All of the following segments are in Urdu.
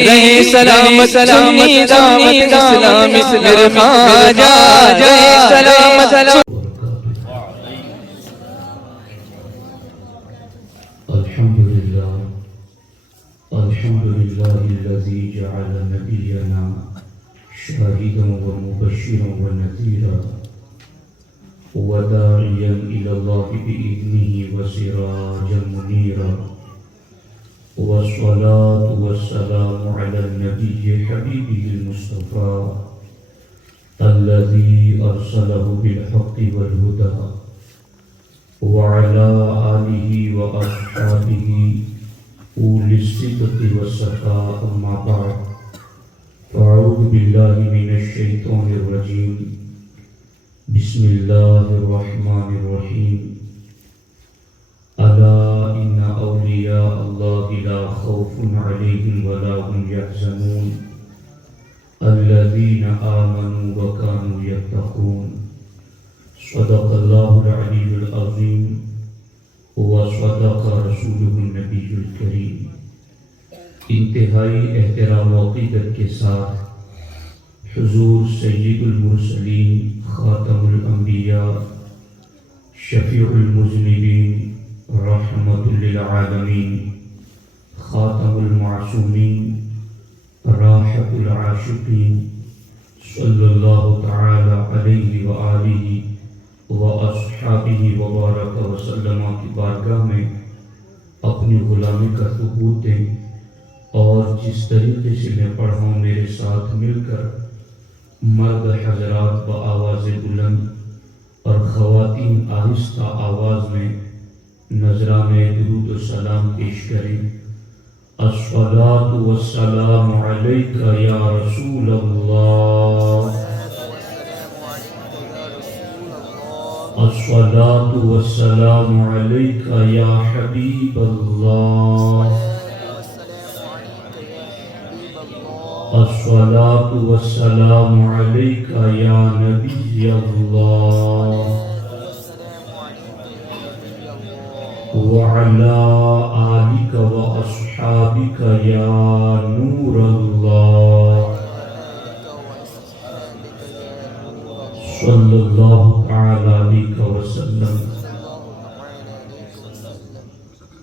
رہے سلامت سنی دعوت اسلام میرے خواجہ رہے سلامت الحمد لله الذي جعل نبينا شاهدا ومبشرا ونذيرا وداعيا إلى الله بإذنه وسراجا منيرا والصلاة والسلام على النبي حبيبه المصطفى الذي أرسله بالحق والهدى وعلى آله وأصحابه أولي الصدق والصفاء. أما بعد فأعوذ بالله من الشيطان الرجيم. بسم الله الرحمن الرحيم. ألا إن أولياء الله لا خوف عليهم ولا هم يحزنون الذين آمنوا وكانوا يتقون. صدق الله العلي العظيم وصدق رسوله النبي الكريم. انتہائی احترام و عقیدت کے ساتھ حضور سید المرسلین خاتم الانبیاء شفیع المذنبین رحمت للعالمین خاتم المعصومین راحت العاشقین صلی اللہ تعالی علیہ وآلہ واصحابہ وبارک وسلم کی بارگاہ میں اپنی غلامی کا ثبوت دیں اور جس طریقے سے میں پڑھا ہوں میرے ساتھ مل کر مرد حضرات بآواز بلند اور خواتین آہستہ آواز میں نذرانہ درود و سلام پیش کریں. الصلاۃ والسلام علیک یا رسول اللہ. الصلاۃ والسلام علیک یا حبیب اللہ. الصلاۃ والسلام علیک یا نبی اللہ وعلی آلک واصحابک یا نور اللہ صلی اللہ تعالی علیہ وسلم.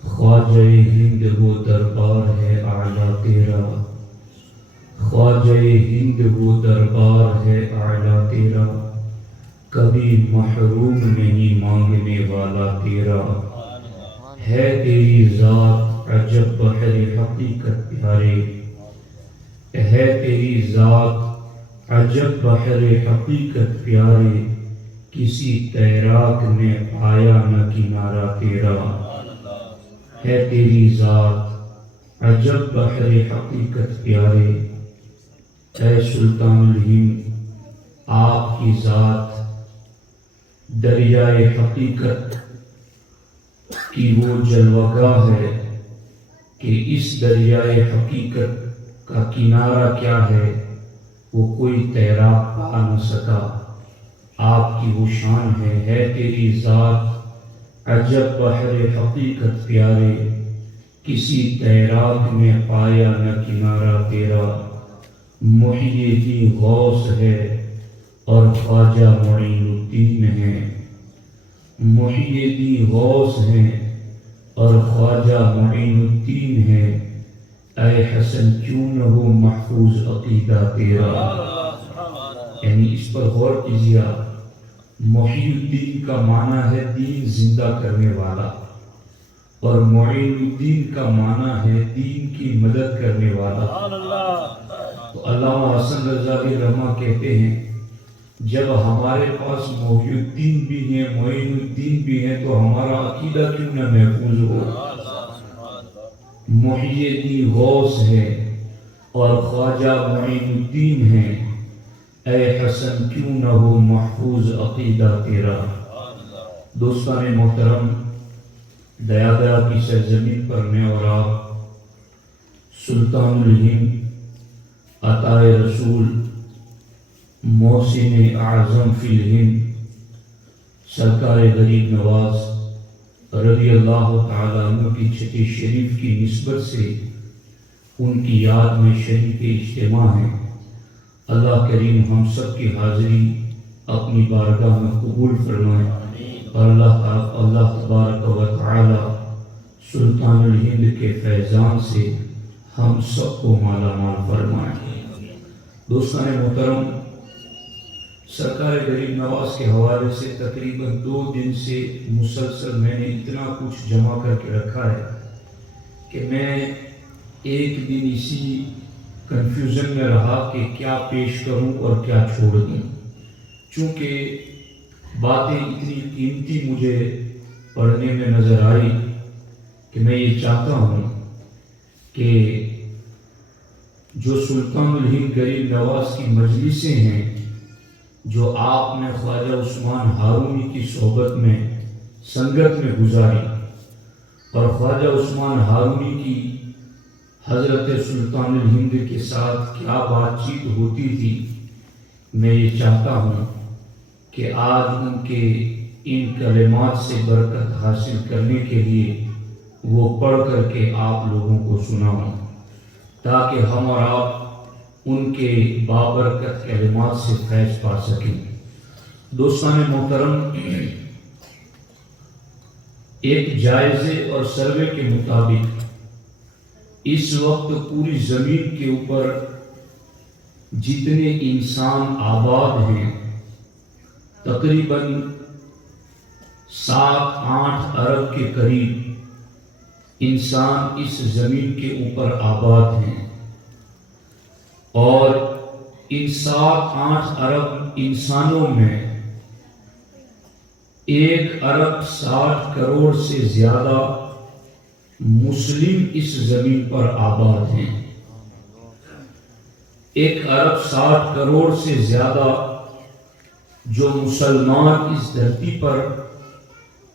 خواجہ ہند وہ دربار ہے اعلیٰ تیرا، خواجہ ہند وہ دربار ہے اعلیٰ تیرا، کبھی محروم نہیں مانگنے والا تیرا. ہے تیری ذات عجب بحر حقیقت پیارے، ہے تیری ذات عجب بحر حقیقت پیارے، کسی تیراک نے پایا نہ کنارہ تیرا. ہے تیری ذات عجب بحر حقیقت پیارے. اے سلطان الہند، آپ کی ذات دریائے حقیقت کی وہ جلوگاہ ہے کہ اس دریائے حقیقت کا کنارہ کیا ہے وہ کوئی تیراک پا نہ سکا. آپ کی وہ شان ہے تیری ذات عجب بحر حقیقت پیارے، کسی تیراک نے پایا نہ کنارہ تیرا. محی الدین غوث ہے اور خواجہ معین الدین ہے، محی الدین غوث ہیں اور خواجہ معین الدین ہے. اے حسن کیوں نہ ہو محفوظ عقیدہ تیرا. یعنی اس پر غور کیجیے. محی الدین کا معنی ہے دین زندہ کرنے والا، اور معین الدین کا معنی ہے دین کی مدد کرنے والا. تو علامہ حسن رضوی رحمہ کہتے ہیں جب ہمارے پاس محی الدین بھی ہیں معین الدین بھی ہیں تو ہمارا عقیدہ کیوں نہ محفوظ ہو. محی الدین غوث ہے اور خواجہ معین الدین ہیں. اے حسن کیوں نہ ہو محفوظ عقیدہ تیرا. دوستان محترم، دیا کی سرزمین پر میں اور آپ سلطان الہند عطائے رسول محسن اعظم فی الہند سرکار غریب نواز رضی اللہ تعالیٰ عنہ کی چھٹی شریف کی نسبت سے ان کی یاد میں شریک اجتماع ہیں۔ اللہ کریم ہم سب کی حاضری اپنی بارگاہ میں قبول فرمائے اور اللہ تبارک و تعالی سلطان الہند کے فیضان سے ہم سب کو مالا مال فرمائے۔ دوستان محترم، سرکار غریب نواز کے حوالے سے تقریباً 2 دن سے مسلسل میں نے اتنا کچھ جمع کر کے رکھا ہے کہ میں ایک دن اسی کنفیوژن میں رہا کہ کیا پیش کروں اور کیا چھوڑ دوں، چونکہ باتیں اتنی قیمتی مجھے پڑھنے میں نظر آئی کہ میں یہ چاہتا ہوں کہ جو سلطان الہند غریب نواز کی مجلسیں ہیں، جو آپ نے خواجہ عثمان ہارونی کی صحبت میں سنگت میں گزاری اور خواجہ عثمان ہارونی کی حضرت سلطان الہند کے ساتھ کیا بات چیت ہوتی تھی، میں یہ چاہتا ہوں کہ آج ان کے ان کلمات سے برکت حاصل کرنے کے لیے وہ پڑھ کر کے آپ لوگوں کو سناؤں، تاکہ ہم اور آپ ان کے بابرکت کلمات سے فیض پا سکیں۔ دوستان محترم، ایک جائزے اور سروے کے مطابق اس وقت پوری زمین کے اوپر جتنے انسان آباد ہیں تقریباً 7-8 ارب کے قریب انسان اس زمین کے اوپر آباد ہیں، اور ان 7-8 ارب انسانوں میں 1 ارب 60 کروڑ سے زیادہ مسلم اس زمین پر آباد ہیں۔ 1 ارب 60 کروڑ سے زیادہ جو مسلمان اس دھرتی پر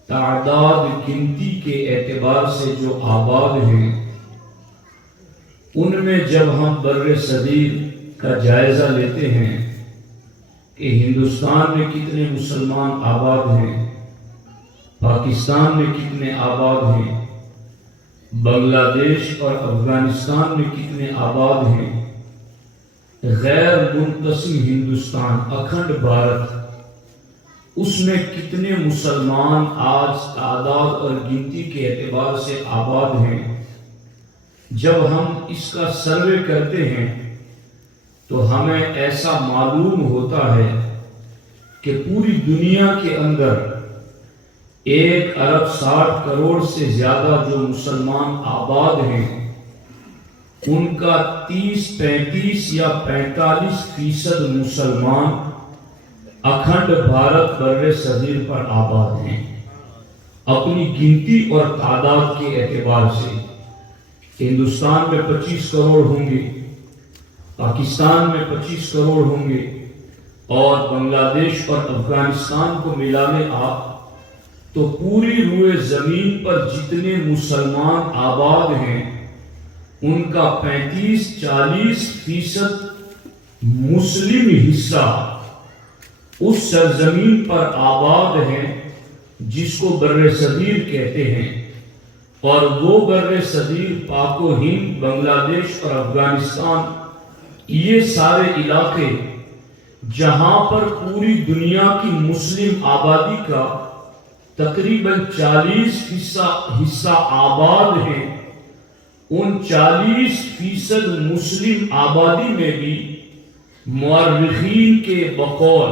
تعداد گنتی کے اعتبار سے جو آباد ہیں، ان میں جب ہم بر صغیر کا جائزہ لیتے ہیں کہ ہندوستان میں کتنے مسلمان آباد ہیں، پاکستان میں کتنے آباد ہیں، بنگلہ دیش اور افغانستان میں کتنے آباد ہیں، غیر منقسم ہندوستان اکھنڈ بھارت، اس میں کتنے مسلمان آج تعداد اور گنتی کے اعتبار سے آباد ہیں، جب ہم اس کا سروے کرتے ہیں تو ہمیں ایسا معلوم ہوتا ہے کہ پوری دنیا کے اندر 1 ارب 60 کروڑ سے زیادہ جو مسلمان آباد ہیں، ان کا 30-35 یا 45% مسلمان اکھنڈ بھارت بر صغیر پر آباد ہیں، اپنی گنتی اور تعداد کے اعتبار سے۔ ہندوستان میں 25 کروڑ ہوں گے، پاکستان میں 25 کروڑ ہوں گے، اور بنگلہ دیش اور افغانستان کو ملا لیں آپ تو پوری روئے زمین پر جتنے مسلمان آباد ہیں ان کا 35-40% مسلم حصہ اس سرزمین پر آباد ہیں جس کو بر صغیر کہتے ہیں، اور وہ بر صغیر پاک و ہند، بنگلہ دیش اور افغانستان، یہ سارے علاقے جہاں پر پوری دنیا کی مسلم آبادی کا تقریباً 40% حصہ آباد ہے، ان 40% مسلم آبادی میں بھی مورخین کے بقول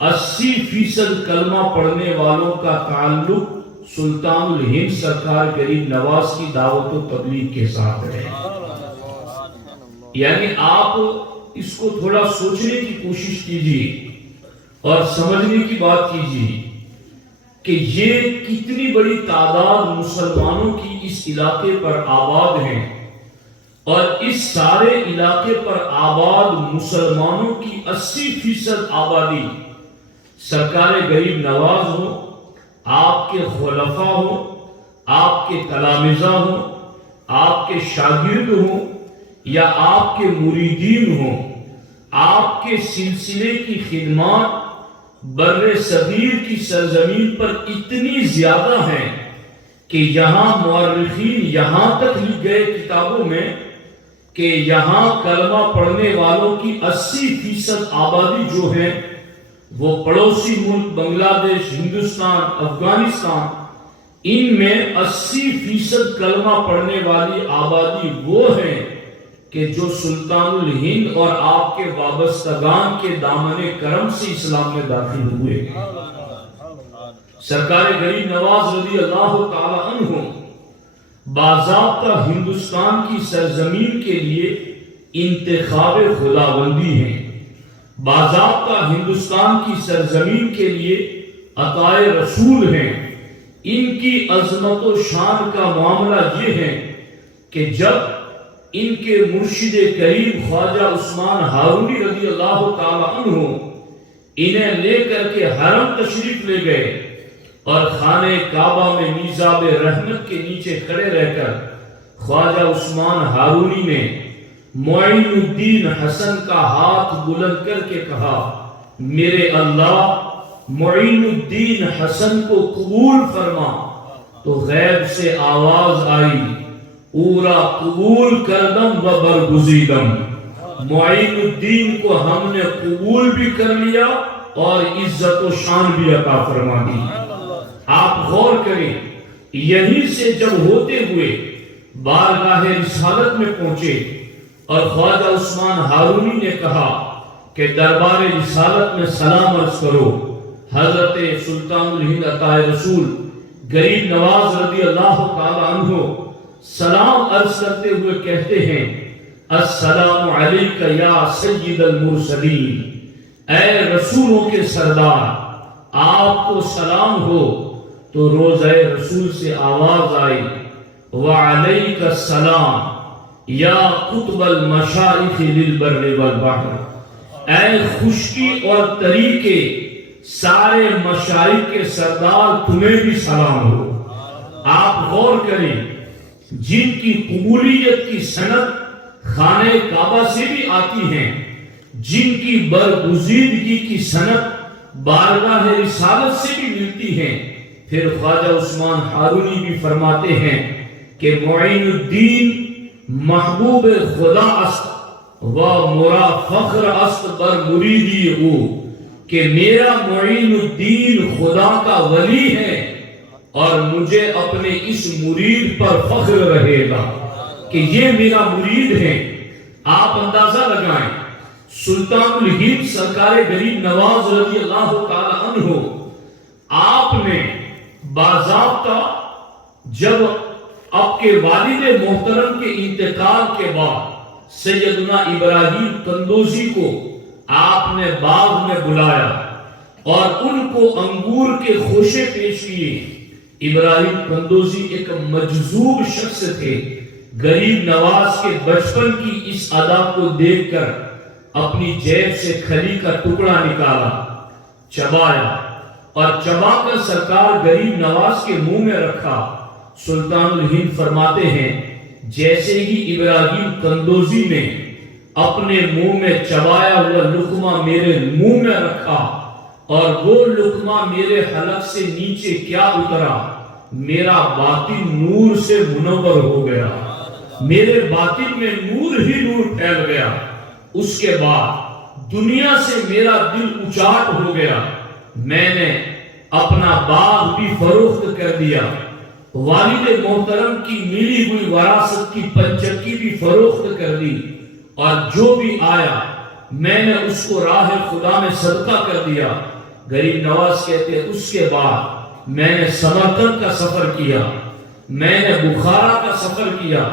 80% کلمہ پڑھنے والوں کا تعلق سلطان الہند سرکار غریب نواز کی دعوت و تبلیغ کے ساتھ ہے۔ یعنی آپ اس کو تھوڑا سوچنے کی کوشش کیجیے اور سمجھنے کی بات کیجیے کہ یہ کتنی بڑی تعداد مسلمانوں کی اس علاقے پر آباد ہیں، اور اس سارے علاقے پر آباد مسلمانوں کی 80% آبادی سرکار غریب نواز ہو، آپ کے خلفاء ہو، آپ کے تلامذہ ہوں، آپ کے شاگرد ہوں یا آپ کے مریدین ہوں، آپ کے سلسلے کی خدمات بر صغیر کی سرزمین پر اتنی زیادہ ہیں کہ یہاں مورخین یہاں تک لکھ گئے کتابوں میں کہ یہاں کلمہ پڑھنے والوں کی 80% آبادی جو ہے وہ پڑوسی ملک بنگلہ دیش، ہندوستان، افغانستان، ان میں 80% کلمہ پڑھنے والی آبادی وہ ہے کہ جو سلطان الہند اور آپ کے وابستگان کے دامن کرم سے اسلام میں داخل ہوئے۔ سرکار غریب نواز رضی اللہ تعالی عنہ باضابطہ ہندوستان کی سرزمین کے لیے انتخاب خداوندی ہیں، باضابطہ ہندوستان کی سرزمین کے لیے عطائے رسول ہیں۔ ان کی عظمت و شان کا معاملہ یہ ہے کہ جب ان کے مرشد کریم خواجہ عثمان ہارونی رضی اللہ تعالی عنہ انہیں لے کر کے حرم تشریف لے گئے اور خانہ کعبہ میں میزاب رحمت کے نیچے کھڑے رہ کر خواجہ عثمان ہارونی نے معین الدین حسن کا ہاتھ بلند کر کے کہا، میرے اللہ معین الدین حسن کو قبول فرما۔ تو غیب سے آواز آئی، اورا قبول کردم و برگزیدم۔ معین الدین کو ہم نے قبول بھی کر لیا اور عزت و شان بھی عطا فرما دی۔ آپ غور کریں، یہیں سے جب ہوتے ہوئے بارگاہ رسالت میں پہنچے اور خواجہ عثمان ہارونی نے کہا کہ دربار رسالت میں سلام عرض کرو، حضرت سلطان الہند عطائے رسول غریب نواز رضی اللہ تعالی عنہ سلام عرض کرتے ہوئے کہتے ہیں، السلام علیک یا سید المرسلین، اے رسولوں کے سردار آپ کو سلام ہو۔ تو روضہ رسول سے آواز آئی، وعلیک السلام یا قطب المشارق للبر والبحر، اے خشکی اور تری کے سارے مشارق کے سردار تمہیں بھی سلام ہو۔ آپ غور کریں، جن کی قبولیت کی سند خانہ کعبہ سے بھی آتی ہیں، جن کی برگزیدگی کی سند بارگاہ رسالت سے بھی ملتی ہیں، پھر خواجہ عثمان ہارونی بھی فرماتے ہیں کہ معین الدین محبوب خدا است و مرا فخر است بر مریدی او، کہ میرا معین الدین خدا کا ولی ہے اور مجھے اپنے اس مرید پر فخر رہے گا کہ یہ میرا مرید ہے۔ آپ اندازہ لگائیں، سلطان الہند سرکار غریب نواز رضی اللہ تعالی عنہ آپ نے باضابطہ جب آپ کے والد محترم کے انتقال کے بعد سیدنا ابراہیم قندوزی کو آپ نے باغ میں بلایا اور ان کو انگور کے خوشے پیش کیے۔ ابراہیم قندوزی ایک مجذوب شخص تھے، غریب نواز کے بچپن کی اس ادا کو دیکھ کر اپنی جیب سے کھلی کا ٹکڑا نکالا، چبایا اور چبا کر سرکار غریب نواز کے منہ میں رکھا۔ سلطان الہند فرماتے ہیں جیسے ہی ابراہیم قندوزی نے اپنے منہ میں چبایا ہوا لقمہ میرے منہ میں رکھا اور وہ لقمہ میرے حلق سے نیچے کیا اترا، میرا باطن نور سے منور ہو گیا، میرے باطن میں نور ہی نور پھیل گیا۔ اس کے بعد دنیا سے میرا دل اچاٹ ہو گیا، میں نے اپنا باغ بھی فروخت کر دیا، والد محترم کی ملی ہوئی وراثت کی پنچکی بھی فروخت کر دی، اور جو بھی آیا میں نے اس کو راہ خدا میں صدقہ کر دیا۔ غریب نواز کہتے ہیں اس کے بعد میں نے سمرقند کا سفر کیا، میں نے بخارا کا سفر کیا،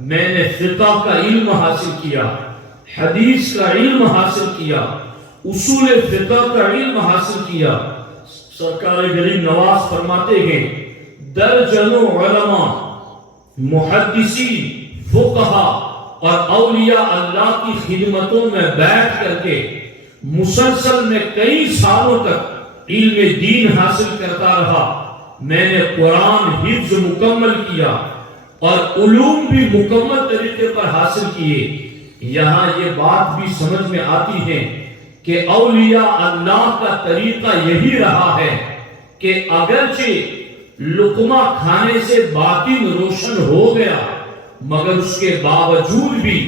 میں نے فقہ کا علم حاصل کیا، حدیث کا علم حاصل کیا، اصول فقہ کا علم حاصل کیا۔ سرکار غریب نواز فرماتے ہیں درجنوں علماء، محدثین، فقہا اور اولیاء اللہ کی خدمتوں میں بیٹھ کر کے مسلسل میں کئی سالوں تک علم دین حاصل کرتا رہا۔ میں نے قرآن حفظ مکمل کیا اور علوم بھی مکمل طریقے پر حاصل کیے۔ یہاں یہ بات بھی سمجھ میں آتی ہے کہ اولیاء اللہ کا طریقہ یہی رہا ہے کہ اگرچہ لقمہ کھانے سے باطن روشن ہو گیا مگر اس کے باوجود بھی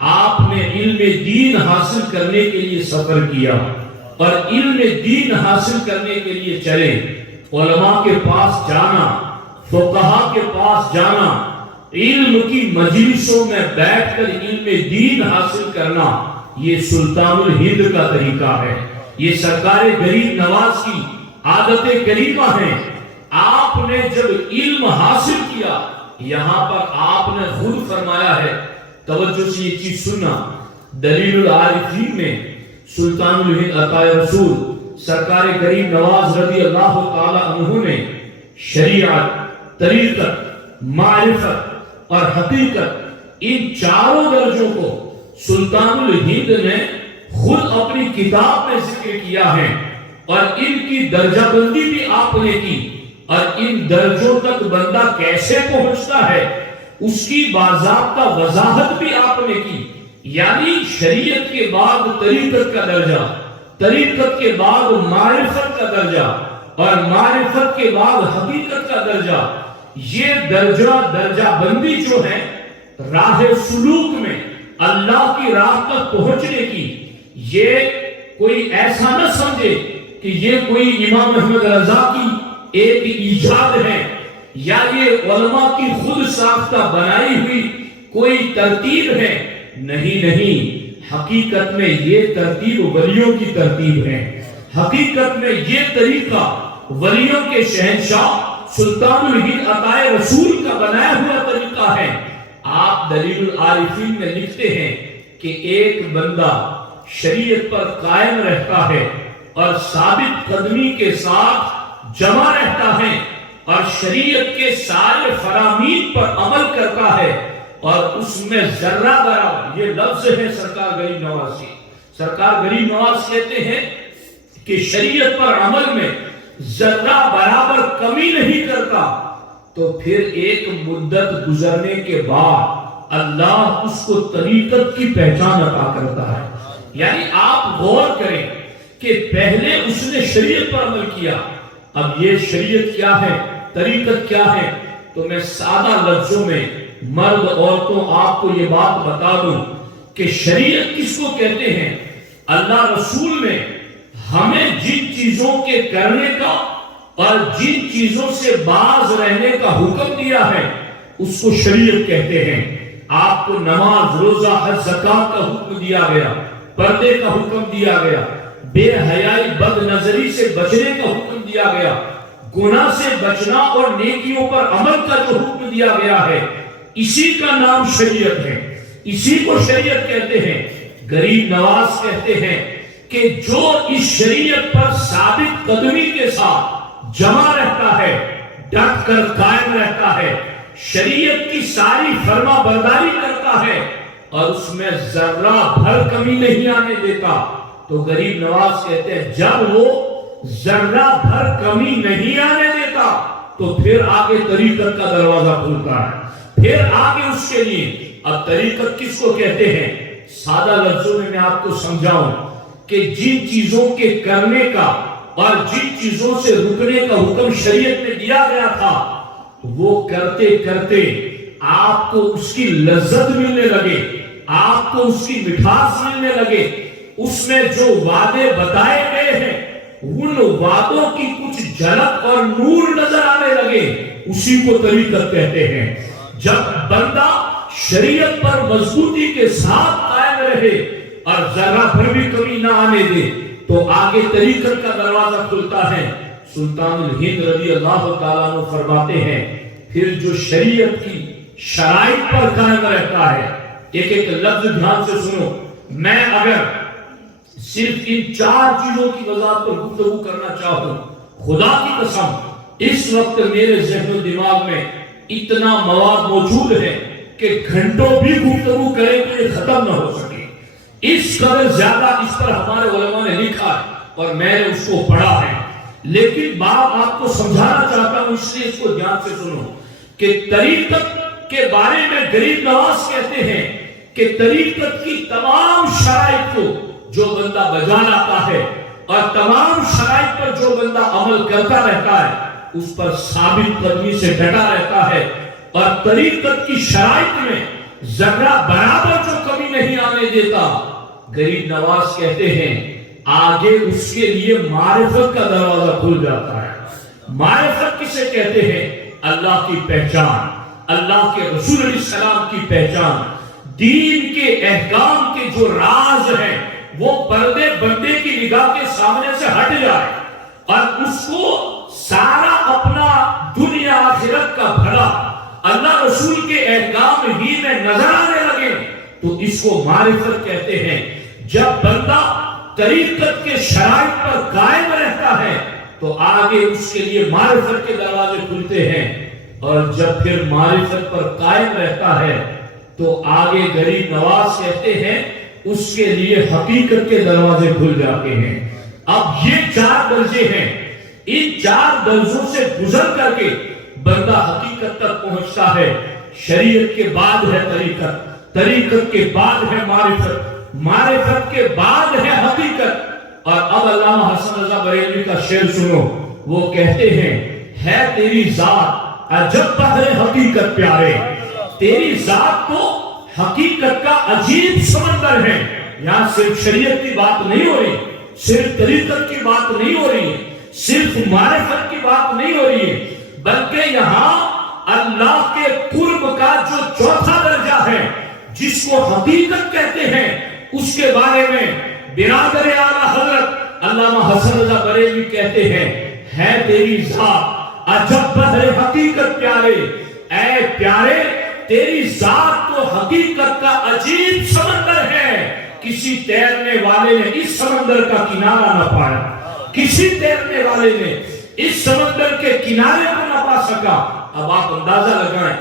آپ نے علم دین حاصل کرنے کے لیے سفر کیا اور علم دین حاصل کرنے کے لیے چلے، علماء کے پاس جانا، فقہا کے پاس جانا، علم کی مجلسوں میں بیٹھ کر علم دین حاصل کرنا، یہ سلطان الہند کا طریقہ ہے، یہ سرکار غریب نواز کی عادت کریمہ ہے۔ آپ نے جب علم حاصل کیا، یہاں پر آپ نے خود فرمایا ہے، توجہ سے یہ چیز سننا، دلیل العارفین میں سلطان الہند عطا رسول سرکار غریب نواز رضی اللہ تعالی عنہ نے شریعت، طریقت، معرفت اور حقیقت، ان چاروں درجوں کو سلطان الہند نے خود اپنی کتاب میں ذکر کیا ہے، اور ان کی درجہ بندی بھی آپ نے کی، اور ان درجوں تک بندہ کیسے پہنچتا ہے اس کی باضابطہ وضاحت بھی آپ نے کی۔ یعنی شریعت کے بعد طریقت کا درجہ، طریقت کے بعد معرفت کا درجہ، اور معرفت کے بعد حقیقت کا درجہ، یہ درجہ بندی جو ہے راہ سلوک میں اللہ کی راہ تک پہنچنے کی، یہ کوئی ایسا نہ سمجھے کہ یہ کوئی امام احمد رضا کی ایک ایجاد ہے، یا یہ علماء کی خود ساختہ بنائی ہوئی کوئی ترتیب ہے۔ نہیں، حقیقت میں یہ ترتیب ولیوں کی ترتیب ہے، حقیقت میں یہ طریقہ ولیوں کے شہنشاہ سلطان الہند عطا رسول کا بنایا ہوا طریقہ ہے۔ آپ دلیل العارفین میں لکھتے ہیں کہ ایک بندہ شریعت پر قائم رہتا ہے اور ثابت قدمی کے ساتھ جمع رہتا ہے اور شریعت کے سارے فرامین پر عمل کرتا ہے، اور اس میں ذرہ برابر، یہ لفظ ہے سرکار غریب نواز کی، سرکار غریب نواز کہتے ہیں کہ شریعت پر عمل میں ذرہ برابر کمی نہیں کرتا، تو پھر ایک مدت گزرنے کے بعد اللہ اس کو طریقت کی پہچان عطا کرتا ہے۔ یعنی آپ غور کریں کہ پہلے اس نے شریعت پر عمل کیا، اب یہ شریعت کیا ہے، طریقت کیا ہے، تو میں سادہ لفظوں میں مرد عورتوں آپ کو یہ بات بتا دوں کہ شریعت کس کو کہتے ہیں۔ اللہ رسول نے ہمیں جن چیزوں کے کرنے کا اور جن چیزوں سے باز رہنے کا حکم دیا ہے اس کو شریعت کہتے ہیں۔ آپ کو نماز، روزہ، حج، زکات کا حکم دیا گیا، پردے کا حکم دیا گیا، بے حیائی، بد نظری سے بچنے کا حکم دیا گیا، گناہ سے بچنا اور نیکیوں پر عمل کا جو حکم دیا گیا ہے، اسی کا نام شریعت ہے، اسی کو شریعت کہتے ہیں۔ غریب نواز کہتے ہیں کہ جو اس شریعت پر ثابت قدمی کے ساتھ جمع رہتا ہے، ڈٹ کر قائم رہتا ہے، شریعت کی ساری فرما برداری کرتا ہے اور اس میں ذرہ بھر کمی نہیں آنے دیتا، تو غریب نواز کہتے ہیں جب وہ ذرہ بھر کمی نہیں آنے دیتا تو پھر آگے طریقت کا دروازہ کھلتا ہے، پھر آگے اس کے لیے۔ اب طریقت کس کو کہتے ہیں؟ سادہ لفظوں میں آپ کو سمجھاؤں کہ جن چیزوں کے کرنے کا اور جن چیزوں سے رکنے کا حکم شریعت میں دیا گیا تھا، وہ کرتے کرتے آپ کو اس کی لذت ملنے لگے، آپ کو اس کی مٹھاس ملنے لگے، اس میں جو وعدے بتائے گئے ہیں ان وعدوں کی کچھ جھلک اور نور نظر آنے لگے، اسی کو طریقت کہتے ہیں۔ جب بندہ شریعت پر مضبوطی کے ساتھ قائم رہے اور ذرہ بھر بھی کمی نہ آنے دے تو آگے طریقت کا دروازہ کھلتا ہے۔ سلطان الہند رضی اللہ تعالیٰ عنہ فرماتے ہیں پھر جو شریعت کی شرائط پر قائم رہتا ہے، ایک ایک لفظ دھیان سے سنو، میں اگر صرف ان چار چیزوں کی وضاحت پر گفتگو کرنا چاہوں، خدا کی قسم اس وقت میرے ذہن و دماغ میں اتنا مواد موجود ہے کہ گھنٹوں بھی گفتگو کریں تو یہ ختم نہ ہو سکے، اس قدر زیادہ اس پر ہمارے علماء نے لکھا ہے اور میں نے اس کو پڑھا ہے۔ لیکن بات آپ کو سمجھانا چاہتا ہوں، اس لیے اس کو دھیان سے سنو کہ طریقت کے بارے میں غریب نواز کہتے ہیں کہ طریقت کی تمام شرائط کو جو بندہ بجا لاتا ہے اور تمام شرائط پر جو بندہ عمل کرتا رہتا ہے اس پر ثابت قدمی سے ڈٹا رہتا ہے، اور طریقت کی شرائط میں ذرہ برابر جو کمی نہیں آنے دیتا. غریب نواز کہتے ہیں آگے اس کے لیے معرفت کا دروازہ کھل جاتا ہے. معرفت کسے کہتے ہیں؟ اللہ کی پہچان، اللہ کے رسول علیہ السلام کی پہچان، دین کے احکام کے جو راز ہیں وہ پردے بندے کی نگاہ کے سامنے سے ہٹ جائے اور اس کو سارا اپنا دنیا آخرت کا بھلا اللہ رسول کے احکام ہی میں نظر آنے لگے تو اس کو معرفت کہتے ہیں. جب بندہ طریقت کے شرائط پر قائم رہتا ہے تو آگے اس کے لیے معرفت کے دروازے کھلتے ہیں، اور جب پھر معرفت پر قائم رہتا ہے تو آگے غریب نواز کہتے ہیں اس کے لیے حقیقت کے دروازے کھل جاتے ہیں. اب یہ 4 درجے ہیں، ان 4 درجوں سے گزر کر کے بندہ حقیقت تک پہنچتا ہے. شریعت کے بعد ہے طریقت، طریقت کے بعد ہے معرفت، معرفت کے بعد ہے حقیقت. اور اب علامہ حسن رضا بریلوی کا شعر سنو. وہ کہتے ہیں ہے تیری ذات عجب بحر حقیقت پیارے، تیری ذات تو حقیقت کا عجیب سمندر ہے. یہاں صرف شریعت کی بات نہیں ہو رہی، صرف طریقت کی بات نہیں ہو رہی ہے، صرف معرفت کی بات نہیں ہو رہی ہے، بلکہ یہاں اللہ کے قرب کا جو 4تھا درجہ ہے جس کو حقیقت کہتے ہیں اس کے بارے میں برادر اعلیٰ حضرت علامہ حسن رضا بریلوی کہتے ہیں ہے تیری ذات عجب بحر حقیقت پیارے، اے پیارے تیری ذات تو حقیقت کا عجیب سمندر ہے. کسی تیرنے والے نے اس سمندر کا کنارہ نہ پایا، کسی تیرنے والے نے اس سمندر کے کنارے کو نہ پا سکا. اب آپ اندازہ لگائیں،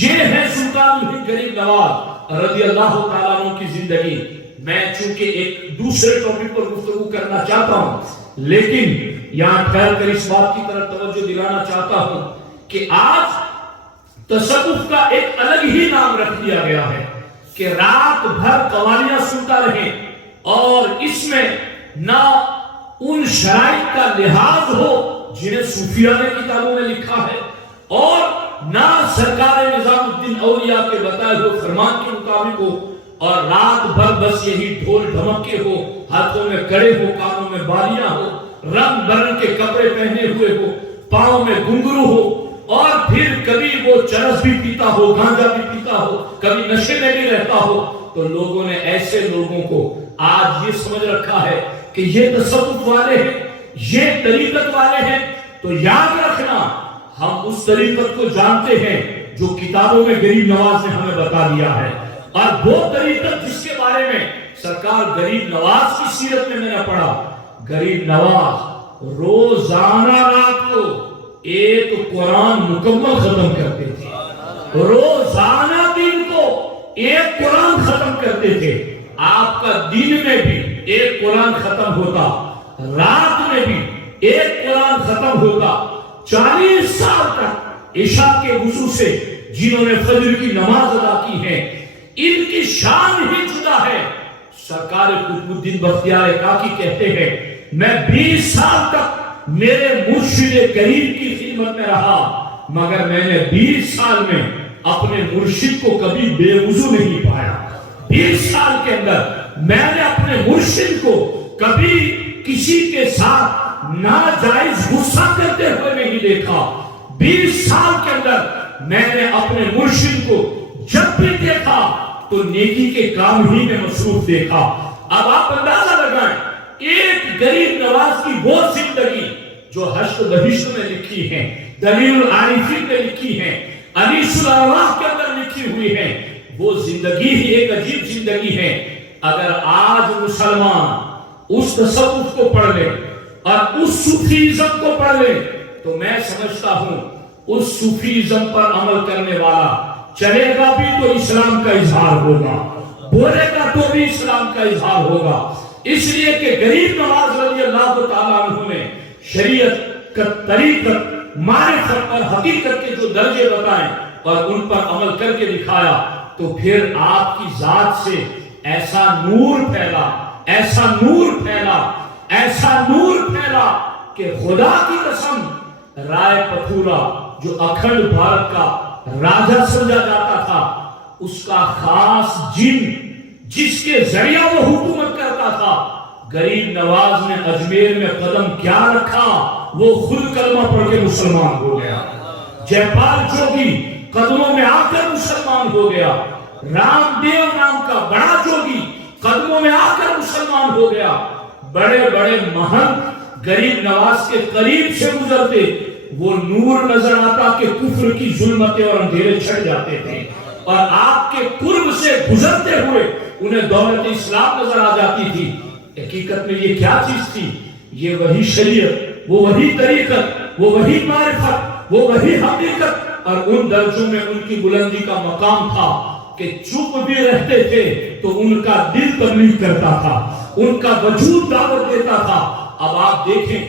یہ ہے سلطان الہند غریب نواز رضی اللہ تعالیٰ عنہ کی زندگی. میں چونکہ ایک دوسرے ٹاپک پر گفتگو کرنا چاہتا ہوں لیکن یہاں ٹھہر کر اس بات کی طرف توجہ دلانا چاہتا ہوں کہ آج تصوف کا ایک الگ ہی نام رکھ دیا گیا ہے کہ رات بھر قوالیاں سنتا رہیں اور اس میں نہ ان شرائط کا لحاظ ہو جنہیں صوفیہ نے کتابوں میں لکھا ہے اور نہ سرکار نظام الدین اولیاء کے بتائے ہوئے فرمان کے مطابق ہو، اور رات بھر بس یہی ڈھول ڈھمکے ہو، ہاتھوں میں کڑے ہو، کانوں میں بالیاں ہو، رنگ برنگ کے کپڑے پہنے ہوئے ہو، پاؤں میں گھنگرو ہو، اور پھر کبھی وہ چرس بھی پیتا ہو، گانجا بھی پیتا ہو، کبھی نشے میں بھی رہتا ہو. تو لوگوں نے ایسے لوگوں کو آج یہ سمجھ رکھا ہے کہ یہ تصوف والے ہیں، یہ طریقت والے ہیں. تو یاد رکھنا ہم اس طریقت کو جانتے ہیں جو کتابوں میں غریب نواز نے ہمیں بتا دیا ہے، اور وہ طریقت جس کے بارے میں سرکار غریب نواز کی سیرت میں نے پڑھا. غریب نواز روزانہ رات کو ایک قرآن مکمل ختم کرتے تھے، روزانہ دن کو ایک قرآن ختم کرتے تھے. آپ کا دن میں بھی ایک قرآن ختم ہوتا، رات میں بھی ایک قرآن ختم ہوتا. 40 سال تک عشاء کے وضو سے جنہوں نے فجر کی نماز ادا کی ہے ان کی شان ہی جدا ہے. سرکار قطب الدین بختیار کاکی کہتے ہیں میں 20 سال تک میرے مرشد کریم کی خدمت میں رہا مگر میں نے 20 سال میں اپنے مرشد کو کبھی بے وضو نہیں پایا. 20 سال کے اندر میں نے اپنے مرشد کو کبھی کسی کے ساتھ ناجائز غصہ کرتے ہوئے نہیں دیکھا. 20 سال کے اندر میں نے اپنے مرشد کو جب بھی دیکھا تو نیکی کے کام ہی میں مصروف دیکھا. اب آپ اندازہ لگائیں ایک غریب نواز کی وہ زندگی جو حشر بہشت میں لکھی ہے، دلیل العارفین میں لکھی ہے، انیس الارواح کے اندر لکھی ہوئی ہے، وہ زندگی ہی ایک عجیب زندگی ہے. اگر آج مسلمان اس تصوف کو پڑھ لے اور اس صوفیزم کو پڑھ لے تو میں سمجھتا ہوں اس صوفیزم پر عمل کرنے والا چلے گا بھی تو اسلام کا اظہار ہوگا، بولے گا تو بھی اسلام کا اظہار ہوگا. اس لیے کہ غریب نواز رضی اللہ تعالیٰ عنہ نے شریعت کا طریقت، معرفت اور حقیقت کے جو درجے بتائیں اور ان پر عمل کر کے دکھایا تو پھر آپ کی ذات سے ایسا نور پھیلا، ایسا نور پھیلا، ایسا نور پھیلا کہ خدا کی قسم رائے پتھورا جو اکھنڈ بھارت کا راجہ سمجھا جاتا تھا اس کا خاص جن جس کے ذریعہ وہ حکومت کرتا تھا، غریب نواز نے اجمیر میں قدم کیا رکھا، وہ خود کلمہ پڑھ کے مسلمان ہو گیا۔ جے پال جوگی قدموں میں آ کر مسلمان ہو گیا۔ رام دیو نام کا بڑا جوگی قدموں میں آ کر مسلمان ہو گیا۔ بڑے بڑے مہنت غریب نواز کے قریب سے گزرتے، وہ نور نظر آتا کہ کفر کی ظلمتیں اور اندھیرے چھٹ جاتے تھے، اور آپ کے قرب سے گزرتے ہوئے انہیں دولت اسلام نظر آ جاتی تھی۔ حقیقت میں یہ کیا چیز تھی؟ یہ وہی شریعت، وہ وہی طریقت، وہ وہی معرفت، وہ وہی حقیقت، اور ان درجوں میں ان کی بلندی کا مقام تھا کہ چپ بھی رہتے تھے تو ان کا دل تبلیغ کرتا تھا، ان کا وجود دعوت دیتا تھا۔ اب آپ دیکھیں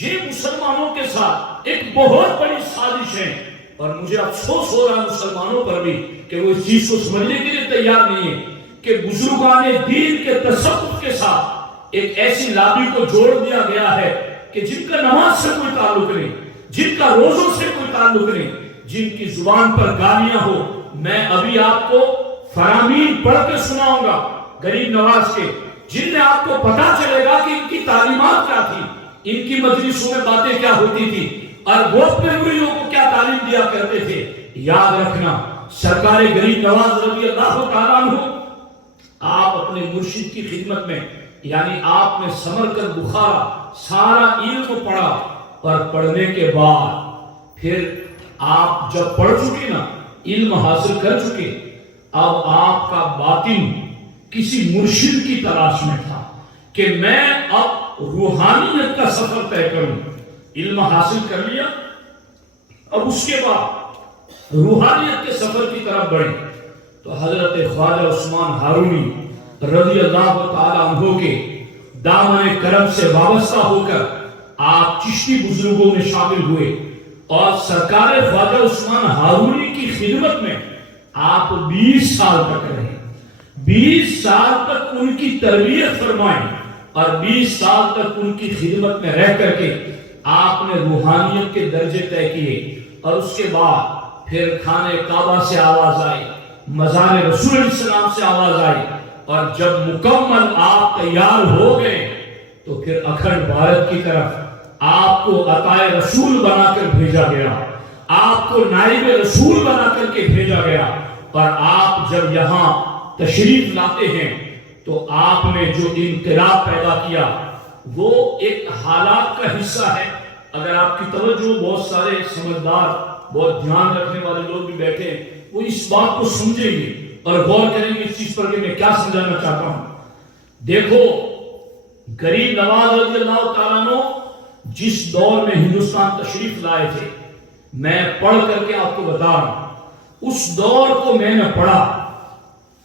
یہ مسلمانوں کے ساتھ ایک بہت بڑی سازش ہے، اور مجھے افسوس ہو رہا ہے مسلمانوں پر بھی کہ وہ اس چیز کو سمجھنے کے لیے تیار نہیں ہے کہ بزرگان دین کے تصوف کے ساتھ ایک ایسی لابی کو جوڑ دیا گیا ہے کہ جن کا نماز سے کوئی تعلق نہیں، جن کا روزوں سے کوئی تعلق نہیں، جن کی زبان پر گالیاں ہو۔ میں ابھی آپ کو فرامین پڑھ کے سناؤں گا غریب نواز کے، جن میں آپ کو پتا چلے گا کہ ان کی تعلیمات کیا تھی، ان کی مجلسوں میں باتیں کیا ہوتی تھی، اور وہ اپنے مریدوں کو کیا تعلیم دیا کرتے تھے۔ یاد رکھنا، سرکار غریب نواز رضی اللہ تعالیٰ عنہ آپ اپنے مرشد کی خدمت میں، یعنی آپ نے سمرقند بخارا سارا علم پڑھا، اور پڑھنے کے بعد پھر آپ جب پڑھ چکے نا، علم حاصل کر چکے، اب آپ کا باطن کسی مرشد کی تلاش میں تھا کہ میں اب روحانیت کا سفر طے کروں۔ علم حاصل کر لیا، اب اس کے بعد روحانیت کے سفر کی طرف بڑھے تو حضرت خواجہ عثمان ہارونی رضی اللہ تعالیٰ عنہ کے دامن کرم سے وابستہ ہو کر آپ چشتی بزرگوں میں شامل ہوئے، اور سرکار خواجہ عثمان ہارونی کی خدمت میں آپ 20 سال تک رہے۔ 20 سال تک ان کی تربیت فرمائی، اور 20 سال تک ان کی خدمت میں رہ کر کے آپ نے روحانیت کے درجے طے کیے، اور اس کے بعد پھر خانہ کعبہ سے آواز آئی، مزار رسول علیہ السلام سے آواز آئی، اور جب مکمل آپ تیار ہو گئے تو پھر اکھنڈ بھارت کی طرف آپ کو عطائے رسول بنا کر بھیجا گیا، آپ کو نائب رسول بنا کر کے بھیجا گیا، اور آپ جب یہاں تشریف لاتے ہیں تو آپ نے جو انقلاب پیدا کیا وہ ایک حالات کا حصہ ہے۔ اگر آپ کی توجہ، بہت سارے سمجھدار، بہت دھیان رکھنے والے لوگ بھی بیٹھے ہیں، وہ اس بات کو سمجھیں گے اور غور کریں گے اس چیز پر کہ میں کیا سمجھانا چاہتا ہوں۔ دیکھو، غریب نواز رضی اللہ تعالیٰ عنہ جس دور میں ہندوستان تشریف لائے تھے، میں پڑھ کر کے آپ کو بتا رہا ہوں، اس دور کو میں نے پڑھا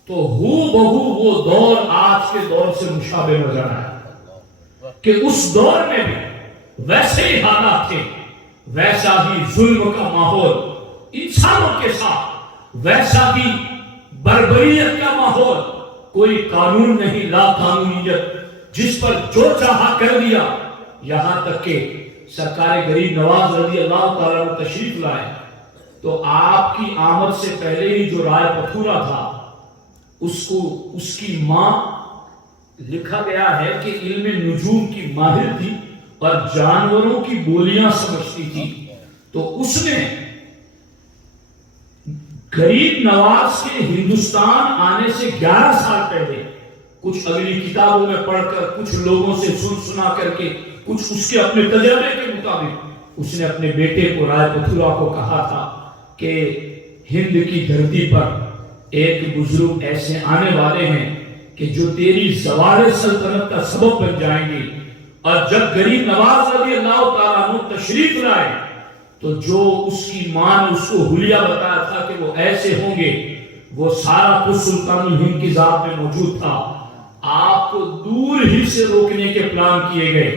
تو ہو بہو وہ دور آج کے دور سے مشابہ نظر آیا کہ اس دور میں بھی ویسے ہی حالات تھے، ویسا ہی ظلم کا ماحول انسانوں کے ساتھ، ویسا ہی بربریت کا ماحول، کوئی قانون نہیں، لا قانونیت، جس پر جو چاہا کر دیا۔ یہاں تک کہ سرکار غریب نواز رضی اللہ تعالیٰ عنہ تشریف لائے تو آپ کی آمد سے پہلے ہی جو رائے پتھورا تھا اس کی ماں، لکھا گیا ہے کہ علم نجوم کی ماہر تھی اور جانوروں کی بولیاں سمجھتی تھی، تو اس نے غریب نواز کے ہندوستان آنے سے 11 سال پہلے، کچھ اگلی کتابوں میں پڑھ کر، کچھ لوگوں سے سنا کر کے، کچھ اس کے اپنے تجربے کے مطابق، اس نے اپنے بیٹے کو رائے پتھورا کو کہا تھا کہ ہند کی دھرتی پر ایک بزرگ ایسے آنے والے ہیں کہ جو تیری زوال سلطنت کا سبب بن جائیں گے۔ اور جب غریب نواز رضی اللہ تعالیٰ عنہ تشریف لائے تو جو اس کی ماں نے اس کو حلیہ بتایا تھا کہ وہ ایسے ہوں گے، وہ سارا کچھ سلطان الہند کی ذات میں موجود تھا۔ آپ کو دور ہی سے روکنے کے پلان کیے گئے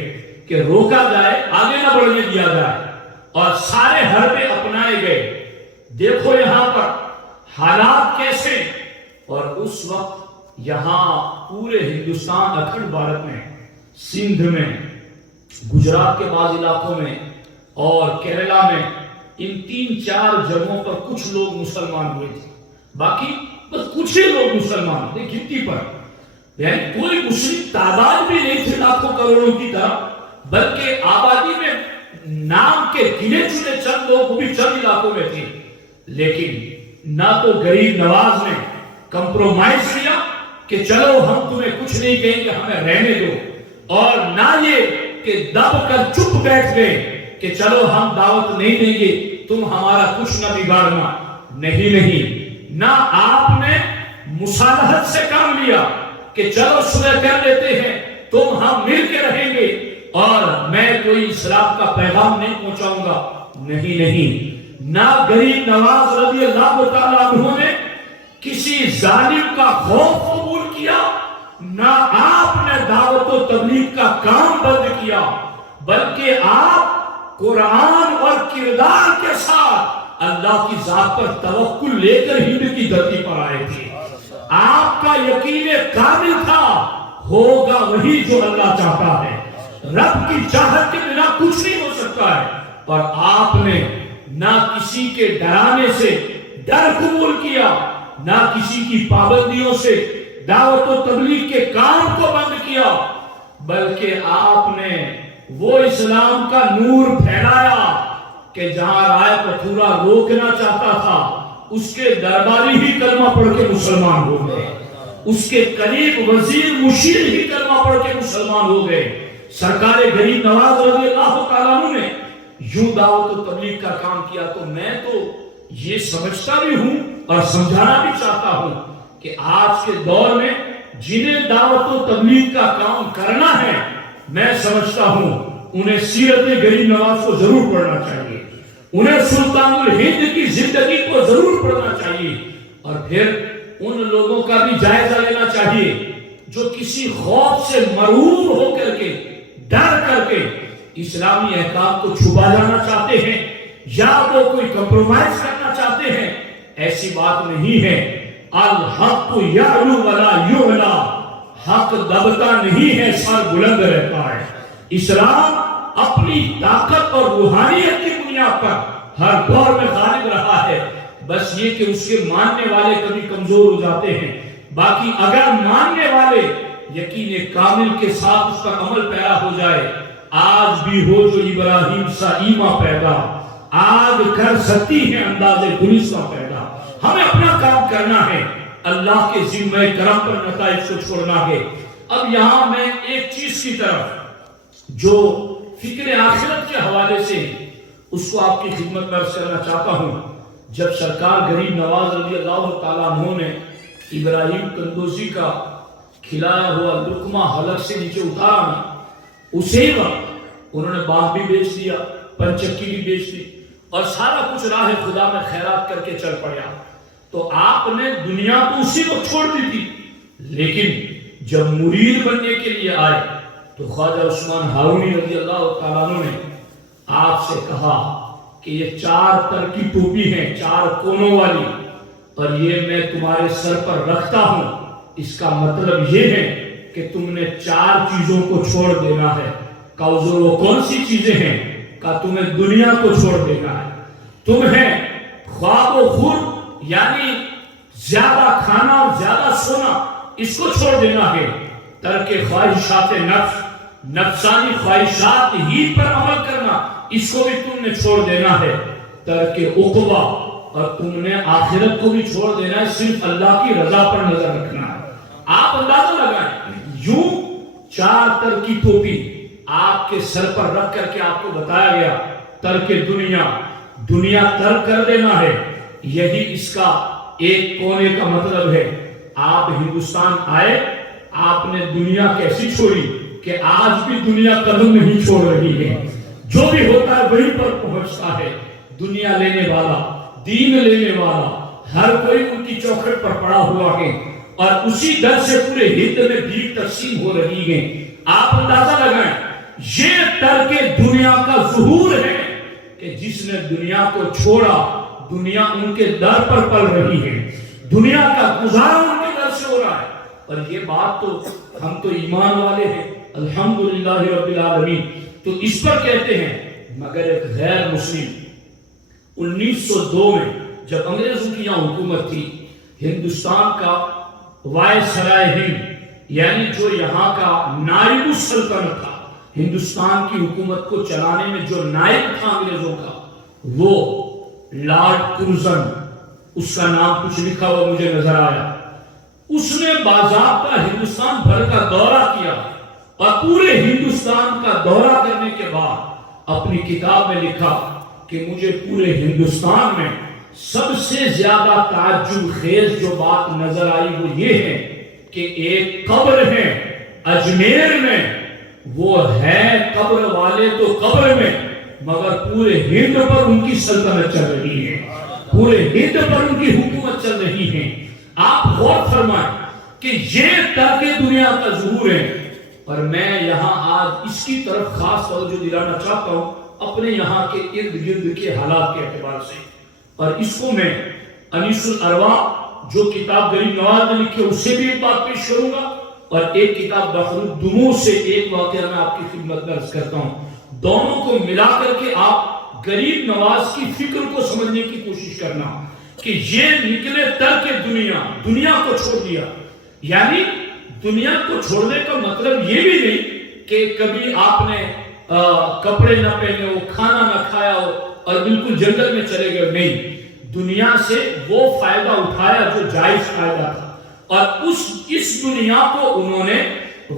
کہ روکا جائے، آگے نہ بڑھنے دیا جائے، اور سارے حربے اپنائے گئے۔ دیکھو یہاں پر حالات کیسے، اور اس وقت یہاں پورے ہندوستان، اکھنڈ بھارت میں، سندھ میں، گجرات کے بعض علاقوں میں اور کیرلا میں، ان 3-4 جگہوں پر کچھ لوگ مسلمان ہوئے تھے، باقی بس کچھ ہی لوگ مسلمان تھے گنتی پر۔ یعنی کوئی مسلم تعداد بھی نہیں تھے لاکھوں کروڑوں کی طرح، بلکہ آبادی میں نام کے گنے چنے چند لوگ بھی چند علاقوں میں تھے. لیکن نہ تو غریب نواز نے کمپرومائز کیا کہ چلو ہم تمہیں کچھ نہیں کہیں گے، ہمیں رہنے دو، اور نہ یہ کہ دب کر چپ بیٹھ گئے کہ چلو ہم دعوت نہیں دیں گے، تم ہمارا کچھ نہ بگاڑنا. نہیں، نہ آپ نے مصالحت سے کام لیا کہ چلو صلح کر لیتے ہیں، تم ہم مل کے رہیں گے اور میں کوئی اسلام کا پیغام نہیں پہنچاؤں گا. نہیں، نہ غریب نواز رضی اللہ تعالیٰ عنہ نے کسی ظالم کا خوف قبول کیا، نہ آپ نے دعوت و تبلیغ کا کام بند کیا، بلکہ آپ قرآن اور کردار کے ساتھ اللہ کی ذات پر توکل لے کر ہند کی دھرتی پر آئے تھے. آپ کا یقین کامل تھا ہوگا وہی جو اللہ چاہتا ہے، رب کی چاہت کے بنا کچھ نہیں ہو سکتا ہے. اور آپ نے نہ کسی کے ڈرانے سے ڈر قبول کیا، نہ کسی کی پابندیوں سے دعوت و تبلیغ کے کام کو بند کیا، بلکہ آپ نے وہ اسلام کا نور پھیلایا کہ جہاں رائے پتھورا روکنا چاہتا تھا اس کے درباری ہی کلمہ پڑھ کے مسلمان ہو گئے، اس کے قریب وزیر مشیر ہی کلمہ پڑھ کے مسلمان ہو گئے. سرکار غریب نواز رضی اللہ تعالیٰ عنہ نے یوں دعوت و تبلیغ کا کام کیا. تو میں تو یہ سمجھتا بھی ہوں اور سمجھانا بھی چاہتا ہوں کہ آج کے دور میں جنہیں دعوت و تبلیغ کا کام کرنا ہے، میں سمجھتا ہوں انہیں سیرت غریب نواز کو ضرور پڑھنا چاہیے، انہیں سلطان الہند کی زندگی کو ضرور پڑھنا چاہیے، اور پھر ان لوگوں کا بھی جائزہ لینا چاہیے جو کسی خوف سے مرعوب ہو کر کے، ڈر کر کے اسلامی احکام کو چھپا جانا چاہتے ہیں یا وہ کوئی کمپرومائز کرنا چاہتے ہیں. ایسی بات نہیں ہے. الحق یعلو ولا یعلا، حق دبتا نہیں ہے، سر بلند رہتا ہے. اسلام اپنی طاقت اور روحانیت کی بنیاد پر ہر دور میں غالب رہا ہے. بس یہ کہ اس کے ماننے والے کبھی کمزور ہو جاتے ہیں. باقی اگر ماننے والے یقین کامل کے ساتھ اس پر عمل پیرا ہو جائے، آج بھی ہو جو ابراہیم سا ایماں پیدا، آج کر سکتی ہے انداز گلستہ پیدا. ہمیں اپنا کام کرنا ہے، اللہ کے ذمہ کرم پر نتائج کو چھوڑنا ہے. اب یہاں میں ایک چیز کی طرف جو فکر آخرت کے حوالے سے اس کو آپ کی خدمت میں عرض کرنا چاہتا ہوں. جب سرکار غریب نواز رضی اللہ تعالیٰ عنہ نے ابراہیم قندوزی کا کھلایا ہوا لقمہ حلق سے نیچے اتارا نا، اسی وقت انہوں نے باغ بھی بیچ دیا، پنچکی بھی بیچ دی، اور سارا کچھ راہ خدا میں خیرات کر کے چل پڑا. تو آپ نے دنیا تو اسی کو چھوڑ دی تھی، لیکن جب مرید بننے کے لیے آئے تو خواجہ عثمان ہارونی رضی اللہ تعالیٰ عنہ نے آپ سے کہا کہ یہ 4 تر کی ٹوپی ہے، 4 کونوں والی، اور یہ میں تمہارے سر پر رکھتا ہوں. اس کا مطلب یہ ہے کہ تم نے 4 چیزوں کو چھوڑ دینا ہے. کاؤزر وہ کون سی چیزیں ہیں؟ کہ تمہیں دنیا کو چھوڑ دینا ہے، تمہیں خواب و خور یعنی زیادہ کھانا اور زیادہ سونا اس کو چھوڑ دینا ہے. ترک خواہشات نفس، نفسانی خواہشات ہی پر عمل کرنا، اس کو بھی تم نے چھوڑ دینا ہے. ترک عقبہ، اور تم نے آخرت کو بھی چھوڑ دینا ہے، صرف اللہ کی رضا پر نظر رکھنا ہے. آپ اندازہ لگائیں، یوں 4 تر کی ٹوپی آپ کے سر پر رکھ کر کے آپ کو بتایا گیا ترک دنیا، دنیا ترک کر دینا ہے. یہی اس کا ایک کونے کا مطلب ہے. آپ ہندوستان آئے، آپ نے دنیا کیسی چھوڑی کہ آج بھی دنیا قدم نہیں چھوڑ رہی ہے. جو بھی ہوتا ہے وہیں پر پہنچتا ہے. دنیا لینے والا، دین لینے والا، ہر کوئی ان کی چوکھٹ پر پڑا ہوا ہے، اور اسی در سے پورے ہند میں بھیک تقسیم ہو رہی ہے. آپ اندازہ لگائیں، یہ ترک دنیا کا ظہور ہے کہ جس نے دنیا کو چھوڑا، دنیا ان کے در پر پل رہی ہے، دنیا کا گزارا ان کے در سے ہو رہا ہے. اور یہ بات تو ہم تو ایمان والے ہیں الحمدللہ رب العالمین، تو اس پر کہتے ہیں. مگر ایک غیر مسلم 1902 میں جب انگریزوں کی یہاں حکومت تھی، ہندوستان کا وائس رائے ہند یعنی جو یہاں کا نائب السلطنت تھا، ہندوستان کی حکومت کو چلانے میں جو نائب تھا انگریزوں کا، وہ لارڈ کرزن، اس کا نام کچھ لکھا ہوا مجھے نظر آیا، اس نے باضابطہ ہندوستان بھر کا دورہ کیا اور پورے ہندوستان کا دورہ کرنے کے بعد اپنی کتاب میں لکھا کہ مجھے پورے ہندوستان میں سب سے زیادہ تعجب خیز جو بات نظر آئی وہ یہ ہے کہ ایک قبر ہے اجمیر میں، وہ ہے قبر والے تو قبر میں، مگر پورے ہند پر ان کی سلطنت چل رہی ہے، پورے ہند پر ان کی حکومت چل رہی ہے۔ آپ غور فرمائیں کہ یہ ترک دنیا کا ظہور ہے، اور میں یہاں آج اس کی طرف خاص توجہ دلانا چاہتا ہوں اپنے یہاں کے ارد گرد کے حالات کے اعتبار سے، اور اس کو میں انیس الارواح جو کتاب غریب نواز نے لکھی اس سے بھی ایک بات پیش کروں گا، اور ایک کتاب بحر الدموع سے ایک واقعہ میں آپ کی خدمت میں عرض کرتا ہوں۔ دونوں کو ملا کر کے آپ غریب نواز کی فکر کو سمجھنے کی کوشش کرنا کہ یہ نکلے ترک دنیا، دنیا کو چھوڑ دیا، یعنی دنیا کو چھوڑنے کا مطلب یہ بھی نہیں کہ کبھی آپ نے کپڑے نہ پہنے ہو، کھانا نہ کھایا ہو اور بالکل جنگل میں چلے گئے، نہیں، دنیا سے وہ فائدہ اٹھایا جو جائز فائدہ تھا، اور اس دنیا کو انہوں نے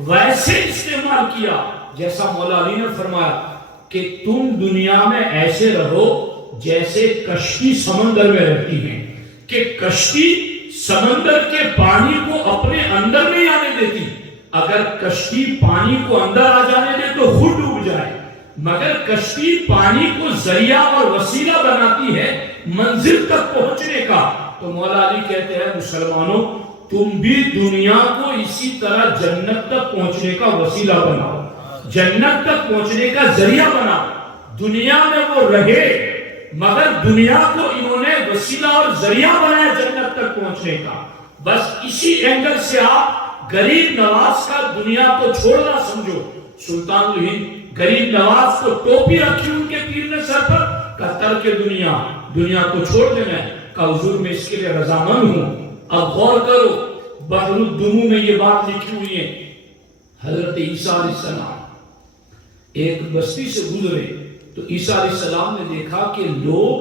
ویسے استعمال کیا جیسا مولا علی نے فرمایا کہ تم دنیا میں ایسے رہو جیسے کشتی سمندر میں رہتی ہے، کہ کشتی سمندر کے پانی کو اپنے اندر نہیں آنے دیتی، اگر کشتی پانی کو اندر آ جانے دے تو خود ڈوب جائے، مگر کشتی پانی کو ذریعہ اور وسیلہ بناتی ہے منزل تک پہنچنے کا۔ تو مولا علی کہتے ہیں مسلمانوں تم بھی دنیا کو اسی طرح جنت تک پہنچنے کا وسیلہ بناؤ، جنت تک پہنچنے کا ذریعہ بناؤ۔ دنیا میں وہ رہے مگر دنیا کو انہوں نے وسیلہ اور ذریعہ بنایا جنت تک پہنچنے کا۔ بس اسی اینگل سے آپ غریب نواز کا دنیا کو چھوڑنا سمجھو۔ سلطان الہند غریب نواز کو ٹوپی رکھی ان کے پیر نے سر پر، کہا ترک دنیا کو چھوڑ دینا ہے، کہا حضور میں اس کے لیے رضامند ہوں۔ اب غور کرو بحر الدموع میں یہ بات لکھی ہوئی ہے، حضرت عیسیٰ علیہ السلام ایک بستی سے گزرے تو عیسیٰ علیہ السلام نے دیکھا کہ لوگ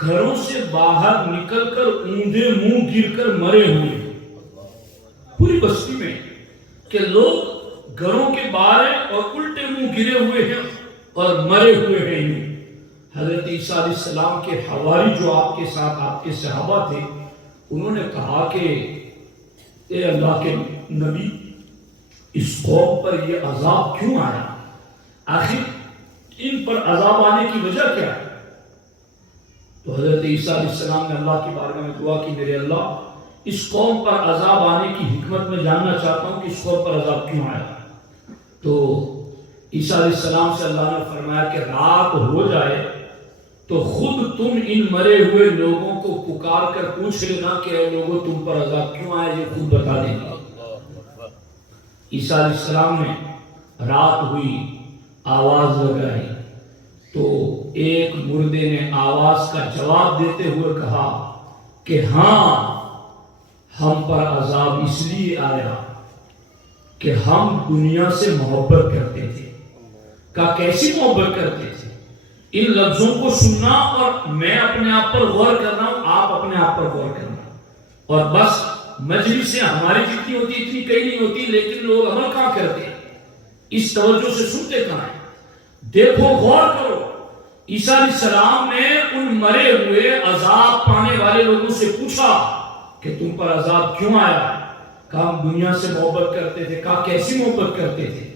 گھروں سے باہر نکل کر اوندھے منہ گر کر مرے ہوئے، پوری بستی میں کہ لوگ گھروں کے باہر ہیں اور الٹے منہ گرے ہوئے ہیں اور مرے ہوئے ہیں۔ حضرت عیسیٰ علیہ السلام کے حواری جو آپ کے ساتھ آپ کے صحابہ تھے، انہوں نے کہا کہ اے اللہ کے نبی اس قوم پر یہ عذاب کیوں آیا؟ آخر ان پر عذاب آنے کی وجہ کیا ہے؟ تو حضرت عیسیٰ علیہ السلام نے اللہ کی بارگاہ میں دعا کی، میرے اللہ اس قوم پر عذاب آنے کی حکمت میں جاننا چاہتا ہوں کہ اس قوم پر عذاب کیوں آیا۔ تو عیسیٰ علیہ السلام سے اللہ نے فرمایا کہ رات ہو جائے تو خود تم ان مرے ہوئے لوگوں کو پکار کر پوچھ لینا کہ اے لوگوں تم پر عذاب کیوں آیا، یہ خود بتا دیں گے۔ عیسیٰ علیہ السلام نے رات ہوئی، آواز لگائی تو ایک مردے نے آواز کا جواب دیتے ہوئے کہا کہ ہاں ہم پر عذاب اس لیے آیا کہ ہم دنیا سے محبت کرتے تھے۔ کہا کیسی محبت کرتے تھے؟ ان لفظوں کو سننا اور میں اپنے آپ پر غور کر رہا ہوں، آپ اپنے آپ پر غور کرنا، اور بس مجلسیں ہماری جتنی ہوتی اتنی کئی نہیں ہوتی، لیکن لوگ عمل کہاں کرتے ہیں، اس توجہ سے سنتے کہاں ہیں؟ دیکھو غور کرو، عیسیٰ علیہ السلام نے ان مرے ہوئے عذاب پانے والے لوگوں سے پوچھا کہ تم پر عذاب کیوں آیا؟ کہا ہم دنیا سے محبت کرتے تھے۔ کہا کیسی محبت کرتے تھے؟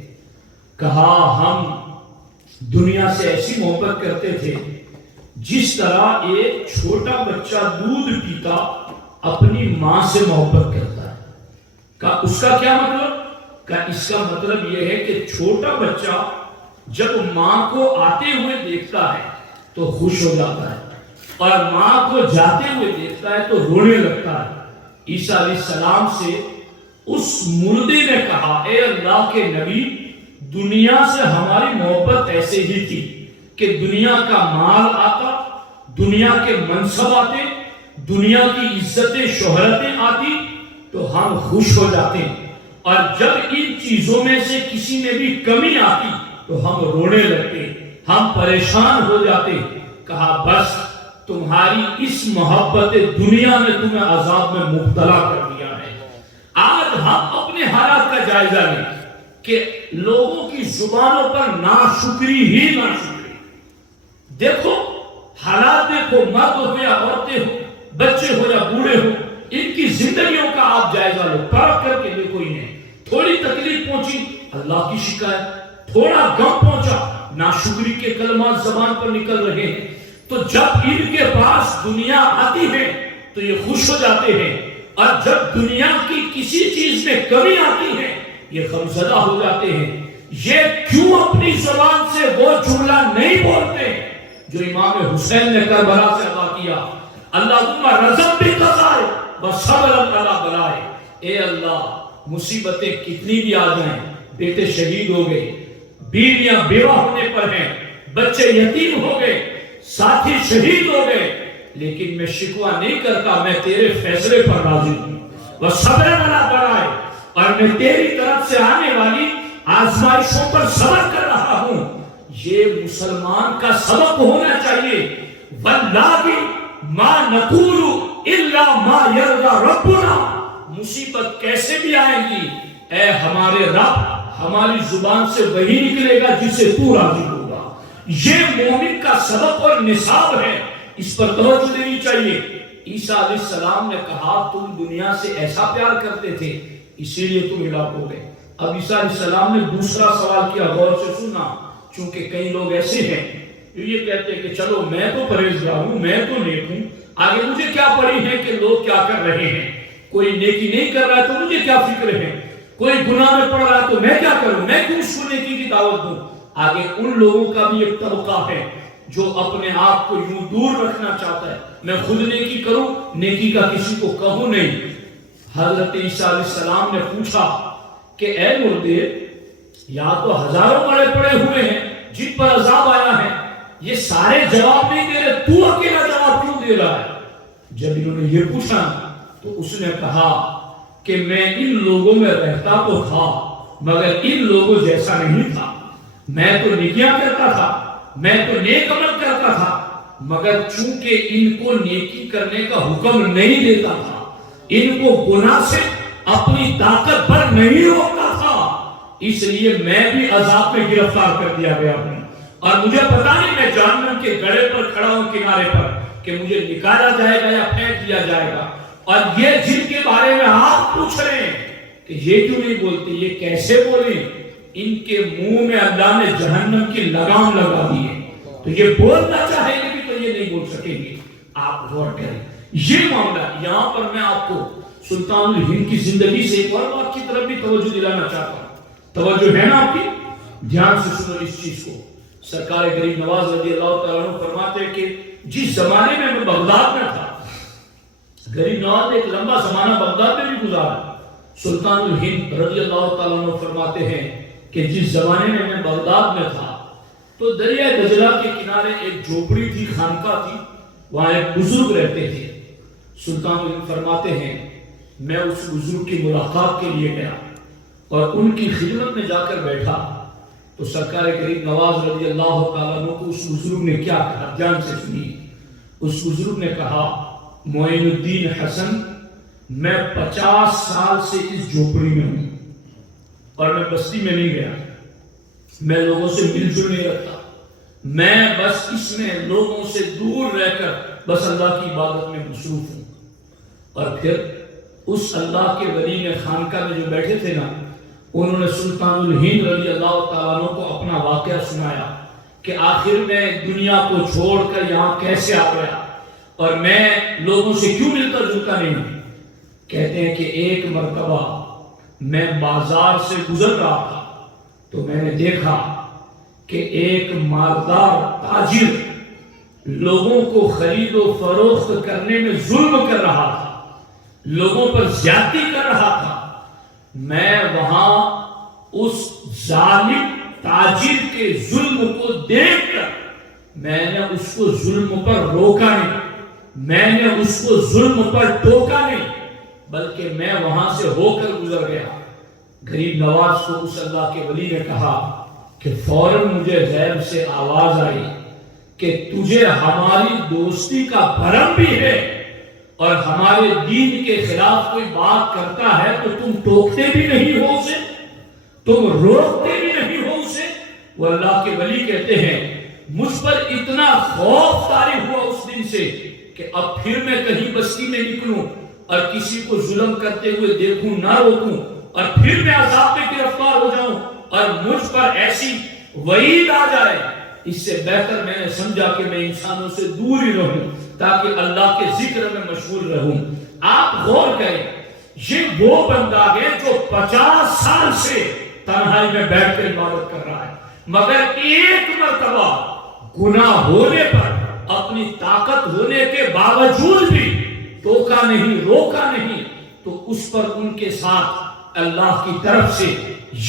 کہا ہم دنیا سے ایسی محبت کرتے تھے جس طرح ایک چھوٹا بچہ دودھ پیتا اپنی ماں سے محبت کرتا ہے۔ کہا اس کا کیا مطلب؟ کہا اس کا مطلب یہ ہے کہ چھوٹا بچہ جب ماں کو آتے ہوئے دیکھتا ہے تو خوش ہو جاتا ہے، اور ماں کو جاتے ہوئے دیکھتا ہے تو رونے لگتا ہے۔ عیسیٰ علیہ السلام سے اس مردے نے کہا اے اللہ کے نبی دنیا سے ہماری محبت ایسے ہی تھی کہ دنیا کا مال آتا، دنیا کے منصب آتے، دنیا کی عزتیں شہرتیں آتی، تو ہم خوش ہو جاتے ہیں، اور جب ان چیزوں میں سے کسی میں بھی کمی آتی تو ہم رونے لگتے، ہم پریشان ہو جاتے۔ کہا بس تمہاری اس محبت دنیا نے تمہیں عذاب میں مبتلا کر دیا ہے۔ آج ہم اپنے حالات کا جائزہ لیں کہ لوگوں کی زبانوں پر ناشکری ہی ناشکری۔ دیکھو حالات دیکھو، مرد ہو یا عورتیں ہو، بچے ہو یا بوڑھے ہو، ان کی زندگیوں کا آپ جائزہ لو، پرکھ کر کے دیکھو انہیں۔ تھوڑی تکلیف پہنچی اللہ کی شکایت، تھوڑا غم پہنچا ناشکری کے کلمات زبان پر نکل رہے ہیں، تو جب ان کے پاس دنیا آتی ہے تو یہ خوش ہو جاتے ہیں، اور جب دنیا کی کسی چیز میں کمی آتی ہے یہ غمزدہ ہو جاتے ہیں۔ یہ کیوں اپنی زبان سے وہ جملہ نہیں بولتے جو امام حسین نے کربلا سے ادا کیا، اللہم رزق بقضائے وصبر علی بلائے۔ اے اللہ مصیبتیں کتنی بھی آ جائیں، بیٹے شہید ہو گئے، بیویاں بیوہ ہونے پر ہیں، بچے یتیم ہو گئے، ساتھی شہید ہو گئے، لیکن میں شکوہ نہیں کرتا، میں تیرے فیصلے پر راضی ہوں، وصبر علی بلائے، اور میں تیری طرف سے آنے والی آزمائشوں پر صبر کر رہا ہوں۔ یہ مسلمان کا سبق ہونا چاہیے۔ واللہ ما نقول الا ما یرضی ربنا، مصیبت کیسے بھی آئے گی، اے ہمارے رب ہماری زبان سے وہی نکلے گا جسے تو راضی ہوگا۔ یہ مومن کا سبق اور نصاب ہے، اس پر توجہ دینی چاہیے۔ عیسیٰ علیہ السلام نے کہا تم دنیا سے ایسا پیار کرتے تھے اسی لیے تم ہلاک ہو گئے۔ اب عیسیٰ علیہ السلام نے دوسرا سوال کیا، غور سے سننا، چونکہ کئی لوگ ایسے ہیں جو یہ کہتے ہیں کہ چلو میں تو پرہیزگار ہوں، میں تو نیک ہوں، آگے مجھے کیا پڑی ہے کہ لوگ کیا کر رہے ہیں، کوئی نیکی نہیں کر رہا ہے تو مجھے کیا فکر ہے، کوئی گناہ میں پڑ رہا ہے تو میں کیا کروں، میں کیوں اس کو نیکی کی دعوت دوں۔ آگے ان لوگوں کا بھی ایک طبقہ ہے جو اپنے آپ کو یوں دور رکھنا چاہتا ہے، میں خود نیکی کروں، نیکی کا کسی کو کہوں نہیں۔ حضرت عیسیٰ علیہ السلام نے پوچھا کہ اے مردے، یا تو ہزاروں مرے پڑے ہوئے ہیں جن پر عذاب آیا ہے، یہ سارے جواب نہیں دے رہے، تو اکیلا جواب کیوں دے رہا ہے؟ جب انہوں نے یہ پوچھا تو اس نے کہا کہ میں ان لوگوں میں رہتا تو تھا مگر ان لوگوں جیسا نہیں تھا، میں تو نیکیاں کرتا تھا، میں تو نیک عمل کرتا تھا، مگر چونکہ ان کو نیکی کرنے کا حکم نہیں دیتا تھا، ان کو گناہ سے اپنی طاقت پر نہیں روکتا تھا، اس لیے میں بھی عذاب میں گرفتار کر دیا گیا ہوں، اور مجھے پتا نہیں میں جہنم کے گڑھے پر کھڑا ہوں کنارے پر کہ مجھے نکالا جائے گا یا پھینک دیا جائے گا۔ اور یہ جن کے بارے میں آپ پوچھ رہے ہیں کہ یہ کیوں نہیں بولتے، یہ کیسے بولیں، ان کے منہ میں اللہ نے جہنم کی لگام لگا دی ہے، تو یہ بولنا چاہیں گے بھی تو یہ نہیں بول سکیں گے۔ آپ غور کریں یہ معاملہ۔ یہاں پر میں آپ کو سلطان الہند کی زندگی سے ایک اور بات کی طرف بھی توجہ دلانا چاہتا ہوں، توجہ ہے نا آپ کی، دھیان سے سنو اس چیز کو۔ سرکار غریب نواز رضی اللہ تعالیٰ عنہ فرماتے ہیں کہ جس زمانے میں بغداد میں تھا، غریب نواز نے ایک لمبا زمانہ بغداد میں بھی گزارا، سلطان الہند رضی اللہ تعالیٰ عنہ فرماتے ہیں کہ جس زمانے میں بغداد میں تھا تو دریائے دجلہ کے کنارے ایک جھوپڑی تھی، خانقاہ تھی، وہاں ایک بزرگ رہتے تھے۔ سلطان الہند فرماتے ہیں میں اس بزرگ کی ملاقات کے لیے گیا اور ان کی خدمت میں جا کر بیٹھا تو سرکار غریب نواز رضی اللہ تعالیٰ عنہ کو اس بزرگ نے کیا کہا، دھیان سے سنیے۔ اس بزرگ نے کہا معین الدین حسن، میں 50 سال سے اس جھوپڑی میں ہوں اور میں بستی میں نہیں گیا، میں لوگوں سے مل جل نہیں رکھتا، میں بس اس میں لوگوں سے دور رہ کر بس اللہ کی عبادت میں مصروف ہوں۔ اور پھر اس اللہ کے ولی نے خانقاہ میں جو بیٹھے تھے نا، انہوں نے سلطان الہند رضی اللہ تعالیٰ عنہ کو اپنا واقعہ سنایا کہ آخر میں دنیا کو چھوڑ کر یہاں کیسے آ گیا اور میں لوگوں سے کیوں ملتا جلتا نہیں ہوں۔ کہتے ہیں کہ ایک مرتبہ میں بازار سے گزر رہا تھا تو میں نے دیکھا کہ ایک مالدار تاجر لوگوں کو خرید و فروخت کرنے میں ظلم کر رہا تھا، لوگوں پر زیادتی کر رہا تھا۔ میں وہاں اس ظالم تاجر کے ظلم کو دیکھ کر میں نے اس کو ظلم پر روکا نہیں، میں نے اس کو ظلم پر ٹوکا نہیں، بلکہ میں وہاں سے ہو کر گزر گیا۔ غریب نواز کو اس اللہ کے ولی نے کہا کہ فوراً مجھے غیب سے آواز آئی کہ تجھے ہماری دوستی کا بھرم بھی ہے اور ہمارے دین کے خلاف کوئی بات کرتا ہے تو تم ٹوکتے بھی نہیں ہو اسے، تم روکتے بھی نہیں ہو اسے۔ وہ اللہ کے ولی کہتے ہیں مجھ پر اتنا خوف طاری ہوا اس دن سے کہ اب پھر میں کہیں بستی میں نکلوں اور کسی کو ظلم کرتے ہوئے دیکھوں نہ روکوں اور پھر میں عذاب میں گرفتار ہو جاؤں اور مجھ پر ایسی وعید آ جائے، اس سے بہتر میں نے سمجھا کہ میں انسانوں سے دور ہی رہوں تاکہ اللہ کے ذکر میں مشغول رہوں۔ آپ غور کریں، یہ وہ بندہ ہے جو 50 سال سے تنہائی میں بیٹھ کر عبادت کر رہا ہے، مگر ایک مرتبہ گناہ ہونے پر اپنی طاقت ہونے کے باوجود بھی ٹوکا نہیں، روکا نہیں، تو اس پر ان کے ساتھ اللہ کی طرف سے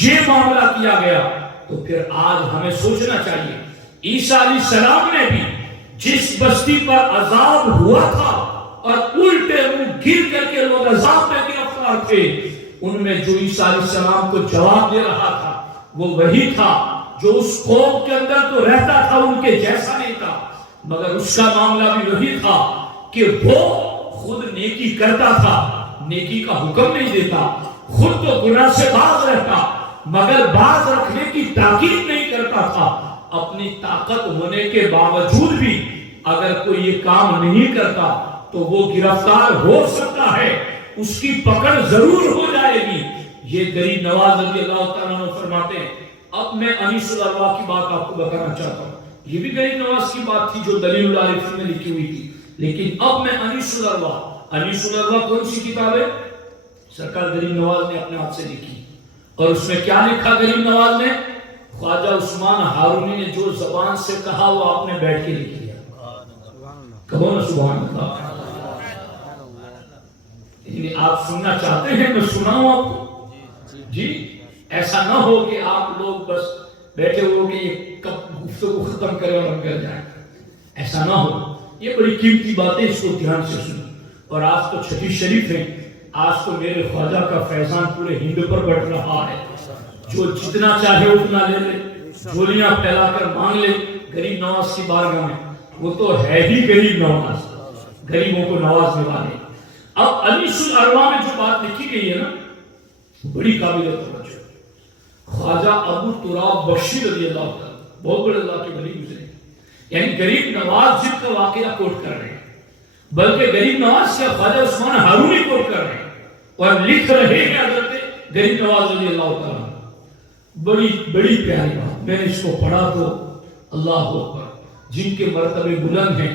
یہ معاملہ کیا گیا۔ تو پھر آج ہمیں سوچنا چاہیے عیسیٰ علیہ السلام نے بھی جس بستی پر عذاب ہوا تھا اور الٹے منہ گر کر کے لوگ عذاب میں گرفتار تھے، ان میں جو عیسیٰ علیہ السلام کو جواب دے رہا تھا وہ وہی تھا جو اس قوم کے اندر تو رہتا تھا، ان کے جیسا نہیں تھا، مگر اس کا معاملہ بھی وہی تھا کہ وہ خود نیکی کرتا تھا، نیکی کا حکم نہیں دیتا، خود تو گناہ سے باز رہتا مگر باز رکھنے کی تاکید نہیں کرتا تھا۔ اپنی طاقت ہونے کے باوجود بھی اگر کوئی یہ کام نہیں کرتا تو وہ گرفتار ہو سکتا ہے، اس کی پکڑ ضرور ہو جائے گی۔ یہ غریب نواز رضی اللہ تعالیٰ عنہ فرماتے ہیں، اب میں انیس الارواح کی بات آپ کو بتانا چاہتا ہوں۔ یہ بھی غریب نواز کی بات تھی جو دلیل العارفین میں لکھی ہوئی تھی، لیکن اب میں انیس الارواح کون سی کتاب ہے؟ سرکار غریب نواز نے اپنے ہاتھ سے لکھی، اور اس میں کیا لکھا غریب نواز نے؟ خواجہ عثمان ہارونی نے جو زبان سے کہا وہ آپ نے بیٹھ کے لکھ لیا۔ کہو نا سبحان اللہ۔ یعنی آپ سننا چاہتے ہیں میں سناؤں آپ کو؟ جی، ایسا نہ ہو کہ آپ لوگ بس بیٹھے ہو کہ یہ کب گفتگو ختم کرے اور ہم کر جائیں، ایسا نہ ہو۔ یہ بڑی قیمتی باتیں، اس کو دھیان سے سنیں۔ اور آج تو چھٹی شریف ہے، آج تو میرے خواجہ کا فیضان پورے ہند پر بڑھ رہا ہے، جو جتنا چاہے اتنا لے لے، جھولیاں پھیلا کر مانگ لے غریب نواز کی بارگاہ میں، وہ تو ہے ہی غریب نواز، غریبوں کو نوازنے والے۔ اب انیس الارواح میں جو بات لکھی گئی ہے نا، بڑی قابل توجہ۔ خواجہ ابو تراب بخشی رضی اللہ تعالیٰ، بہت بڑے اللہ کے ولی گزرے، یعنی غریب نواز جن کا واقعہ کوٹ کر رہے ہیں، بلکہ غریب نواز کا خواجہ عثمان ہارونی کوٹ کر رہے ہیں اور لکھ رہے ہیں حضرت غریب نواز رضی اللہ تعالیٰ۔ بڑی پیاری بات، میں نے اس کو پڑھا تو اللہ اکبر، جن کے مرتبے بلند ہیں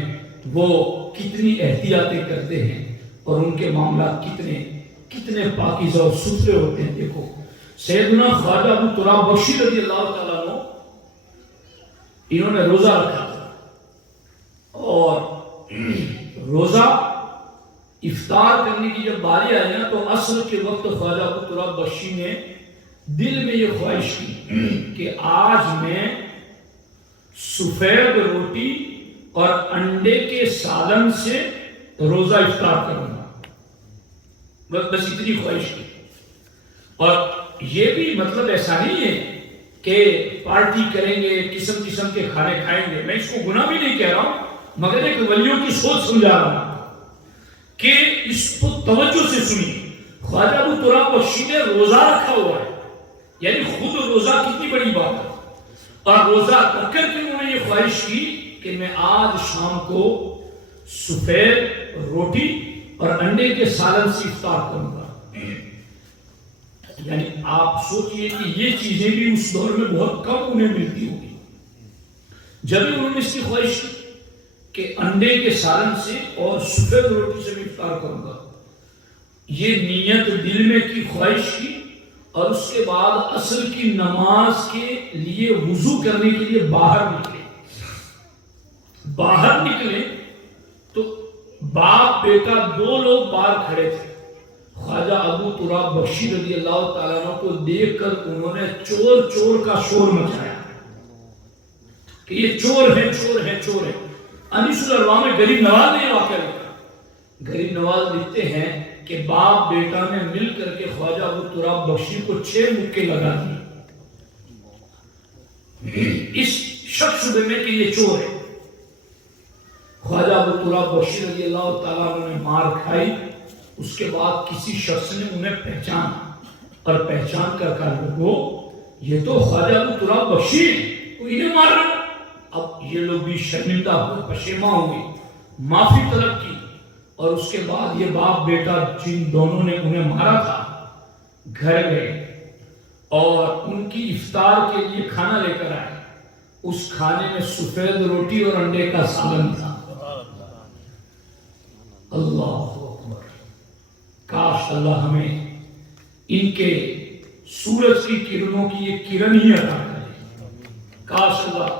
وہ کتنی احتیاطیں کرتے ہیں اور ان کے معاملات کتنے پاکیزہ اور ستھرے ہوتے ہیں۔ دیکھو سیدنا خواجہ ابو تراب بخشی رضی اللہ تعالیٰ عنہ، انہوں نے روزہ رکھا تھا اور روزہ افطار کرنے کی جب باری آئی نا تو عصر کے وقت خواجہ ابو تراب بخشی نے دل میں یہ خواہش کی کہ آج میں سفید روٹی اور انڈے کے سالن سے روزہ افطار کروں گا، بس اتنی خواہش کی۔ اور یہ بھی مطلب ایسا نہیں ہے کہ پارٹی کریں گے، قسم کے کھانے کھائیں گے، میں اس کو گناہ بھی نہیں کہہ رہا ہوں، مگر ایک ولیوں کی سوچ سمجھا رہا ہوں کہ اس کو توجہ سے سنیے۔ خواجہ ابو تراب بخشی نے روزہ رکھا ہوا ہے، یعنی خود روزہ کتنی بڑی بات ہے، اور روزہ رکھ کر کے انہوں نے یہ خواہش کی کہ میں آج شام کو سفید روٹی اور انڈے کے سالن سے افطار کروں گا۔ یعنی آپ سوچئے کہ یہ چیزیں بھی اس دور میں بہت کم انہیں ملتی ہوگی۔ جب انہوں نے اس کی خواہش کی کہ انڈے کے سالن سے اور سفید روٹی سے بھی افطار کروں گا، یہ نیت دل میں کی خواہش کی، اور اس کے بعد عصر کی نماز کے لیے وضو کرنے کے لیے باہر نکلے تو باپ بیٹا دو لوگ باہر کھڑے تھے۔ خواجہ ابو تراب بخشی رضی اللہ تعالیٰ عنہ کو دیکھ کر انہوں نے چور کا شور مچایا کہ یہ چور ہے۔ انیس الارواح میں غریب نواز نے واقعہ لکھا۔ غریب نواز لکھتے ہیں کہ باپ بیٹا نے مل کر کے خواجہ ابو تراب بخشی کو 6 مکے لگا دیے اس شک شبے میں کہ یہ چور ہے۔ خواجہ ابو تراب بخشی رضی اللہ تعالیٰ عنہ نے مار کھائی۔ اس کے بعد کسی شخص نے انہیں پہچانا اور پہچان کر کہا لوگوں یہ تو خواجہ ابو تراب بخشی ہے، تو انہیں مار رہا۔ اب یہ لوگ بھی شرمندہ ہوئے، پشیماں ہوئے، معافی طلب کی، اور اس کے بعد یہ باپ بیٹا جن دونوں نے انہیں مارا تھا گھر گئے اور ان کی افطار کے لیے کھانا لے کر آئے۔ اس کھانے میں سفید روٹی اور انڈے کا سالن تھا۔ اللہ اکبر، کاش اللہ ہمیں ان کے سورج کی کرنوں کی یہ کرن ہی عطا کرے، کاش اللہ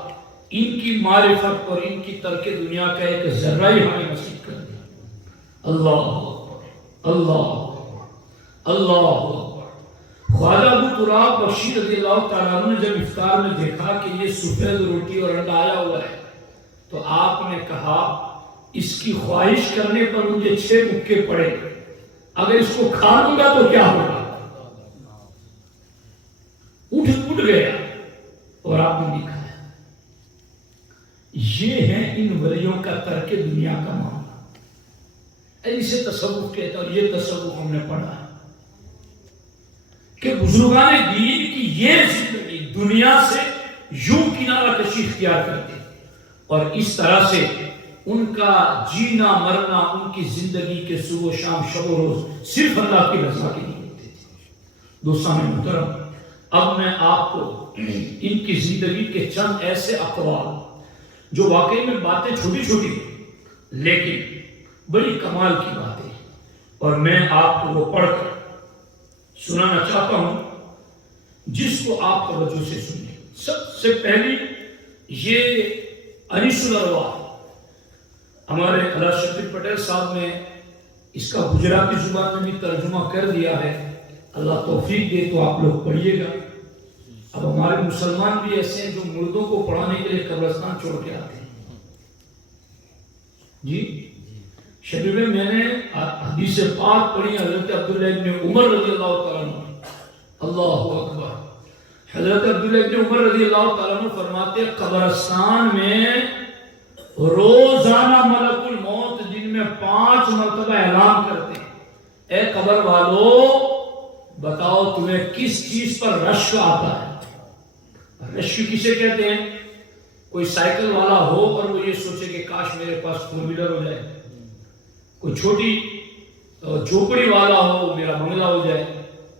ان کی معرفت اور ان کی ترک دنیا کا ایک ذرہ ہی ہمیں نصیب کر دے۔ اللہ اکبر، اللہ اکبر، اللہ اکبر۔ خواجہ ابو تراب بخشی رضی اللہ تعالیٰ عنہ نے جب افطار میں دیکھا کہ یہ سفید روٹی اور انڈا آیا ہوا ہے تو آپ نے کہا اس کی خواہش کرنے پر مجھے 6 مکے پڑے، اگر اس کو کھا لوں گا تو کیا ہوگا؟ اٹھ گیا اور آپ نے دکھایا۔ یہ ہے ان ولیوں کا ترک دنیا کا معاملہ، اسے تصوف کہتا ہے۔ اور یہ تصوف ہم نے پڑھا ہے کہ بزرگان دین کی یہ زندگی دنیا سے یوں کنارہ کشی اختیار کرتے اور اس طرح سے ان کا جینا مرنا، ان کی زندگی کے صبح و شام شب و روز صرف اللہ کی رضا کے لیے ہوتے تھے۔ دوستان محترم، اب میں آپ کو ان کی زندگی کے چند ایسے اقوال جو واقعی میں باتیں چھوٹی چھوٹی لیکن بڑی کمال کی باتیں، اور میں آپ کو وہ پڑھ کر سنانا چاہتا ہوں جس کو آپ توجہ سے سنیں۔ سب سے پہلی یہ انیس الارواح، ہمارے علامہ شبیر پٹیل صاحب نے اس کا گجراتی زبان میں بھی ترجمہ کر دیا ہے، اللہ توفیق دے تو آپ لوگ پڑھیے گا۔ اب ہمارے مسلمان بھی ایسے ہیں جو مردوں کو پڑھانے کے لیے قبرستان چھوڑ کے آتے ہیں۔ جی شبیر میں میں نے حدیث پاک پڑھی حضرت عبداللہ ابن عمر رضی اللہ تعالیٰ عنہ، اللہ اکبر، حضرت عبداللہ ابن عمر رضی اللہ تعالیٰ عنہ فرماتے قبرستان میں روزانہ ملک الموت دن میں 5 مرتبہ اعلان کرتے ہیں، اے قبر والو بتاؤ تمہیں کس چیز پر رشک آتا ہے۔ رشک کسے کہتے ہیں؟ کوئی سائیکل والا ہو اور وہ یہ سوچے کہ کاش میرے پاس 4 ویلر ہو جائے، کوئی چھوٹی جھوپڑی والا ہو میرا بنگلہ ہو جائے،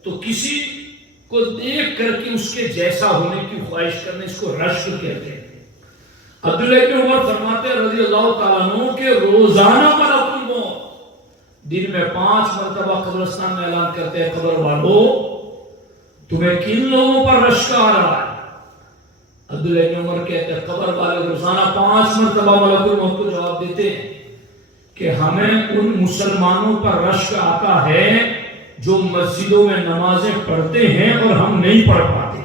تو کسی کو دیکھ کر کے اس کے جیسا ہونے کی خواہش کرنے، اس کو رشک کہتے ہیں۔ عبداللہ ابن عمر فرماتے رضی اللہ تعالیٰ عنہ کہ روزانہ ملک الموت دن میں 5 مرتبہ قبرستان میں اعلان کرتے ہیں، قبر والو تمہیں کن لوگوں پر رشک آ رہا ہے؟ عبداللہ ابن عمر کہتے ہیں قبر والے روزانہ 5 مرتبہ ملک الموت کو جواب دیتے ہیں کہ ہمیں ان مسلمانوں پر رشک آتا ہے جو مسجدوں میں نمازیں پڑھتے ہیں اور ہم نہیں پڑھ پاتے۔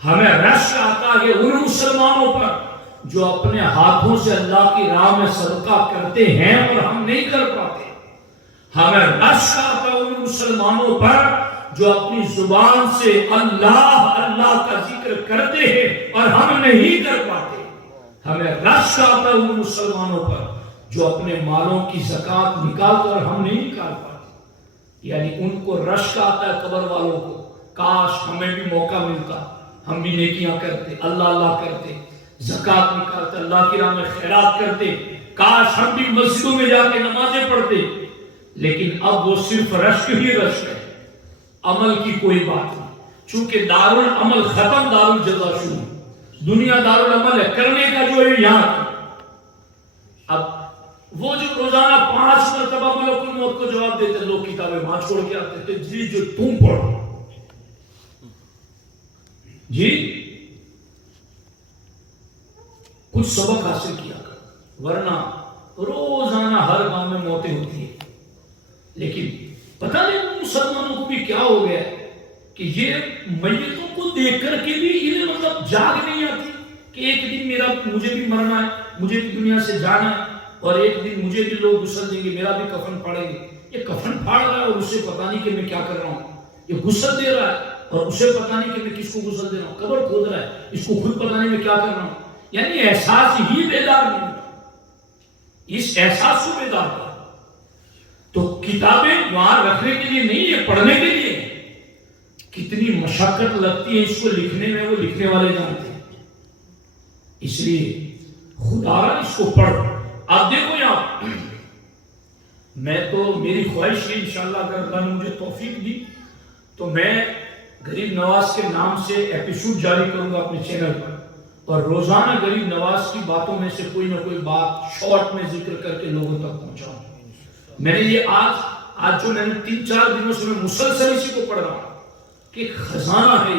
ہمیں رشک آتا ہے ان مسلمانوں پر جو اپنے ہاتھوں سے اللہ کی راہ میں صدقہ کرتے ہیں اور ہم نہیں کر پاتے۔ ہمیں رشک آتا ہے ان مسلمانوں پر جو اپنی زبان سے اللہ اللہ کا ذکر کرتے ہیں اور ہم نہیں کر پاتے۔ ہمیں رشک آتا ہے ان مسلمانوں پر جو اپنے مالوں کی زکوٰۃ نکالتے اور ہم نہیں نکال پاتے۔ یعنی ان کو رشک آتا ہے قبر والوں کو، کاش ہمیں بھی موقع ملتا، ہم بھی نیکیاں کرتے، اللہ اللہ کرتے، زکوٰۃ نکالتے، اللہ کی راہ میں خیرات کرتے، کاش ہم بھی مسجدوں میں جا کے نمازیں پڑھتے۔ لیکن اب وہ صرف رشک ہی رشک ہے، عمل کی کوئی بات نہیں، چونکہ دارالعمل ختم، دارالجزا شروع، دنیا دارالعمل ہے، کرنے کا جو ہے یہاں۔ اب وہ جو روزانہ 5 مرتبہ ملک الموت کو جواب دیتے، لوگ کتابیں وہاں چھوڑ کے آتے تھے، جی جو تم پڑھو جی کچھ سبق حاصل کیا کر، ورنہ روزانہ ہر گاؤں میں موتیں ہوتی ہیں۔ لیکن پتہ نہیں مسلمانوں کو بھی کیا ہو گیا کہ یہ میتوں کو دیکھ کر کے بھی انہیں مطلب جاگ نہیں آتی کہ ایک دن مجھے بھی مرنا ہے، مجھے بھی دنیا سے جانا ہے، اور ایک دن مجھے بھی لوگ غسل دیں گے، میرا بھی کفن پڑیں گے۔ یہ کفن پھاڑ رہا ہے اور اسے پتا نہیں کہ میں کیا کر رہا ہوں، یہ غسل دے رہا ہے اور اسے پتا نہیں کہ میں کس کو غسل دے رہا ہوں، قبر کھود رہا ہے، اس کو خود پتا نہیں میں کیا کر رہا ہوں، یعنی احساس ہی بیدار نہیں، اس احساس کو بیدار کر۔ تو کتابیں وہاں رکھنے کے لیے نہیں ہے، پڑھنے کے لیے۔ کتنی مشقت لگتی ہے اس کو لکھنے میں، وہ لکھنے والے جانتے ہیں، اس لیے خدا را اس کو پڑھ۔ آپ دیکھو یہاں، میں تو میری خواہش ہے انشاءاللہ اگر اللہ نے مجھے توفیق دی تو میں غریب نواز کے نام سے ایپیسوڈ جاری کروں گا اپنے چینل پر، اور روزانہ غریب نواز کی باتوں میں سے کوئی نہ کوئی بات شارٹ میں ذکر کر کے لوگوں تک پہنچاؤں۔ میں نے یہ آج جو میں نے 3-4 دنوں سے میں مسلسل اسی کو پڑھ رہا ہوں کہ ایک خزانہ ہے،